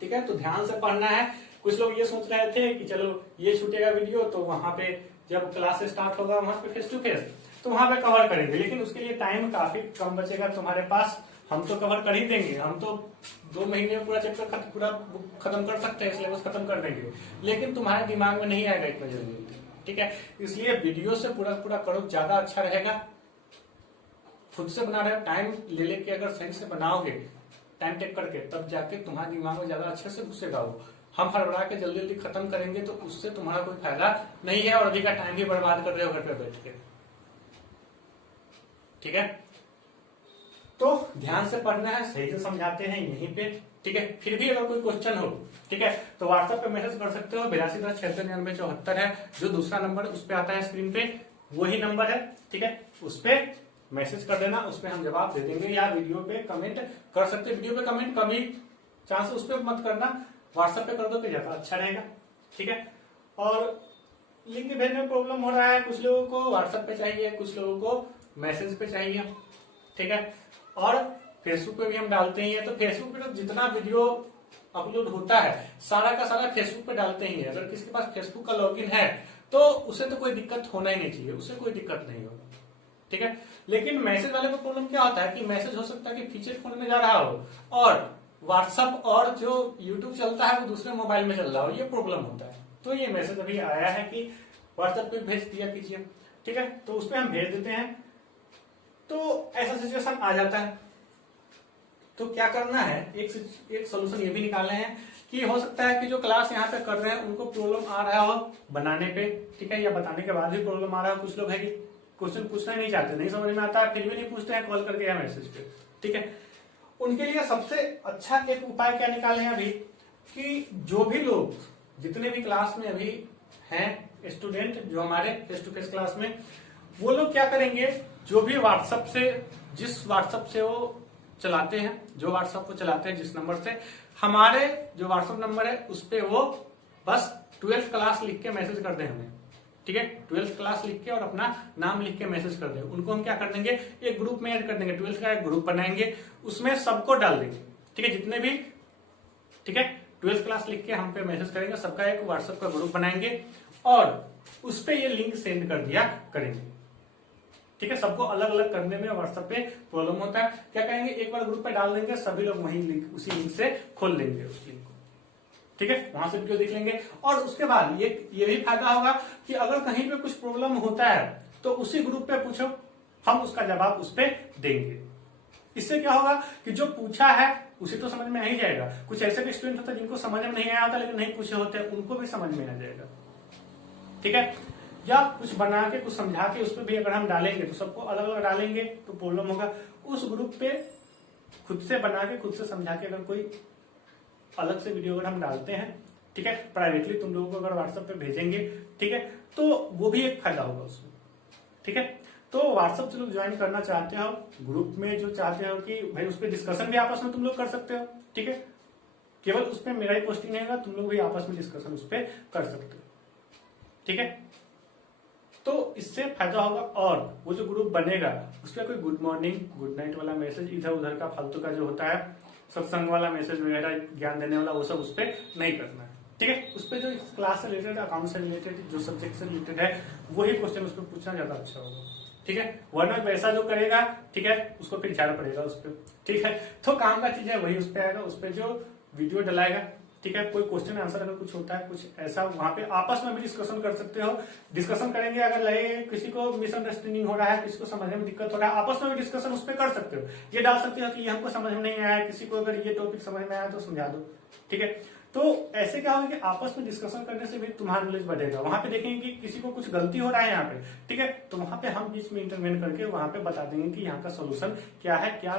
ठीक है। तो ध्यान से पढ़ना है। कुछ लोग ये सोच रहे थे कि चलो ये छूटेगा वीडियो तो वहां पे जब क्लास स्टार्ट होगा वहां पे फेस टू फेस तो वहां पे कवर करेंगे, लेकिन उसके लिए टाइम काफी कम बचेगा तुम्हारे पास। हम तो कवर कर ही देंगे, हम तो 2 महीने में पूरा चैप्टर पूरा खत्म कर सकते हैं, सिलेबस खत्म कर देंगे, लेकिन तुम्हारे दिमाग में नहीं आएगा इतना जल्दी, ठीक है। इसलिए वीडियो से पूरा पूरा करो, ज्यादा अच्छा रहेगा। खुद से बना रहे हो, टाइम ले लेके अगर सही से बनाओगे, टाइम टेक करके, तब जाके तुम्हारे दिमाग में ज्यादा अच्छे से घुसेगा वो। हम हड़बड़ा के जल्दी जल्दी खत्म करेंगे तो उससे तुम्हारा कोई फायदा नहीं है, और अभी का टाइम भी बर्बाद कर रहे हो घर पे बैठ के, ठीक है। तो ध्यान से पढ़ना है, सही से समझाते हैं यहीं पे, ठीक है। फिर भी अगर कोई क्वेश्चन हो, ठीक है, तो व्हाट्सएप पे मैसेज कर सकते हो, 8210769974 है जो दूसरा नंबर उस पे आता है स्क्रीन पे, वही नंबर है, ठीक है। उस पे मैसेज कर देना, उसपे हम जवाब दे देंगे, या वीडियो पे कमेंट कर सकते। वीडियो पे कमेंट कभी चांस उस पर मत करना, व्हाट्सएप पे कर दो तो ज्यादा अच्छा रहेगा, ठीक है। और लिंक भेजने में प्रॉब्लम हो रहा है, कुछ लोगों को व्हाट्सएप पे चाहिए, कुछ लोगों को मैसेज पे चाहिए, ठीक है। और फेसबुक पे भी हम डालते ही है, तो फेसबुक पे तो जितना वीडियो अपलोड होता है सारा का सारा फेसबुक पे डालते ही है। अगर किसी के पास फेसबुक का लॉगिन है तो उसे तो कोई दिक्कत होना ही नहीं चाहिए, उसे कोई दिक्कत नहीं होगा, ठीक है। लेकिन मैसेज वाले को प्रॉब्लम क्या होता है कि मैसेज हो सकता है कि फीचर फोन में जा रहा हो और व्हाट्सएप और जो यूट्यूब चलता है वो दूसरे मोबाइल में चल रहा हो, ये प्रॉब्लम होता है। तो ये मैसेज अभी आया है कि व्हाट्सएप पे भेज दिया कीजिए, ठीक है। तो उस पर हम भेज देते हैं, तो ऐसा सिचुएशन आ जाता है। तो क्या करना है, एक सोल्यूशन ये भी निकाले हैं कि हो सकता है कि जो क्लास यहाँ पे कर रहे हैं उनको प्रॉब्लम आ रहा हो बनाने पे, ठीक है, या बताने के बाद भी प्रॉब्लम आ रहा हो। कुछ लोग है कि क्वेश्चन पूछना ही नहीं चाहते, नहीं समझ में आता है, फिर भी नहीं पूछते हैं, कॉल करके या मैसेज पे, ठीक है। उनके लिए सबसे अच्छा एक उपाय क्या निकाले हैं अभी, कि जो भी लोग जितने भी क्लास में अभी हैं स्टूडेंट जो हमारे फेस टू फेस क्लास में, वो लोग क्या करेंगे, जो भी व्हाट्सएप से, जिस व्हाट्सएप से वो चलाते हैं, जो व्हाट्सएप को चलाते हैं जिस नंबर से, हमारे जो व्हाट्सएप नंबर है उस पे वो बस 12th क्लास लिख के मैसेज कर दें हमें, ठीक है। 12th क्लास लिख के और अपना नाम लिख के मैसेज कर दें। उनको हम क्या कर देंगे, एक ग्रुप में ऐड कर देंगे, 12th का एक ग्रुप बनाएंगे, उसमें सबको डाल देंगे, ठीक है, जितने भी, ठीक है। 12th क्लास लिख के हम पे मैसेज करेंगे, सबका एक व्हाट्सएप का ग्रुप बनाएंगे और उस पे ये लिंक सेंड कर दिया करेंगे, ठीक है। सबको अलग अलग करने में व्हाट्सएप पे प्रॉब्लम होता है। क्या कहेंगे, एक बार ग्रुप पे डाल देंगे, सभी लोग वही लिंक, उसी लिंक से खोल लेंगे उस लिंक को, ठीक है, वहां से वीडियो देख लेंगे। और उसके बाद ये भी फायदा होगा कि अगर कहीं पे कुछ प्रॉब्लम होता है तो उसी ग्रुप पे पूछो, हम उसका जवाब उस पर देंगे। इससे क्या होगा कि जो पूछा है उसे तो समझ में आ ही जाएगा। कुछ ऐसे भी स्टूडेंट होते हैं जिनको समझ में नहीं आया होता लेकिन नहीं पूछे होते, उनको भी समझ में आ जाएगा, ठीक है। या कुछ बना के कुछ समझा के उस पर भी अगर हम डालेंगे तो सबको अलग अलग डालेंगे तो प्रॉब्लम होगा। उस ग्रुप पे खुद से बना के खुद से समझा के अगर कोई अलग से वीडियो अगर हम डालते हैं, ठीक है, प्राइवेटली तुम लोगों को अगर व्हाट्सएप पे भेजेंगे, ठीक है, तो वो भी एक फायदा होगा उसमें, ठीक है। तो व्हाट्सएप जो लोग ज्वाइन करना चाहते हो ग्रुप में, जो चाहते हो कि भाई उस पर डिस्कशन भी आपस में तुम लोग कर सकते हो, ठीक है, केवल उस पर मेरा ही पोस्टिंग रहेगा, तुम लोग भी आपस में डिस्कशन उस पर कर सकते हो, ठीक है। तो इससे फायदा होगा। और वो जो ग्रुप बनेगा उस पर कोई गुड मॉर्निंग गुड नाइट वाला मैसेज, इधर उधर का फालतू का जो होता है सत्संग वाला मैसेज वगैरह, ज्ञान देने वाला, वो सब उस पर नहीं करना है, ठीक है। उस पर जो क्लास से रिलेटेड, अकाउंट से रिलेटेड, जो सब्जेक्ट से रिलेटेड है वही क्वेश्चन उस पर पूछना ज्यादा अच्छा होगा, ठीक है। वरना वैसा जो करेगा, ठीक है, उसको फिर झाड़ पड़ेगा उस पर, ठीक है। तो काम का चीज है वही उस पर आएगा, उस पर जो वीडियो डलाएगा, ठीक है। कोई क्वेश्चन आंसर अगर कुछ होता है, कुछ ऐसा, वहां पे आपस में भी डिस्कशन कर सकते हो, डिस्कशन करेंगे। अगर लगे किसी को मिसअंडरस्टैंडिंग हो रहा है, किसी को समझने में दिक्कत हो रहा है, आपस में भी डिस्कशन उस पर कर सकते हो। ये डाल सकते हो कि ये हमको समझ में नहीं आया, किसी को अगर ये टॉपिक समझ में आया तो समझा दो, ठीक है। तो ऐसे क्या होगा कि आपस में डिस्कशन करने से भी तुम्हारा नॉलेज बढ़ेगा। वहां पे देखेंगे कि किसी को कुछ गलती हो रहा है यहाँ पे, ठीक है, तो वहां पे हम बीच में इंटरवेन करके वहां पे बता देंगे कि यहाँ का सोल्यूशन क्या है, क्या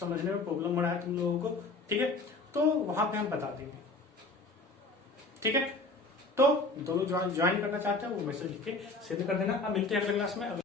समझने में प्रॉब्लम हो रहा है तुम लोगों को, ठीक है, तो वहां पे हम बता देंगे, ठीक है। तो दोनों ज्वाइन करना चाहते हैं वो मैसेज लिख के सेंड कर देना। अब मिलते हैं अगले क्लास में।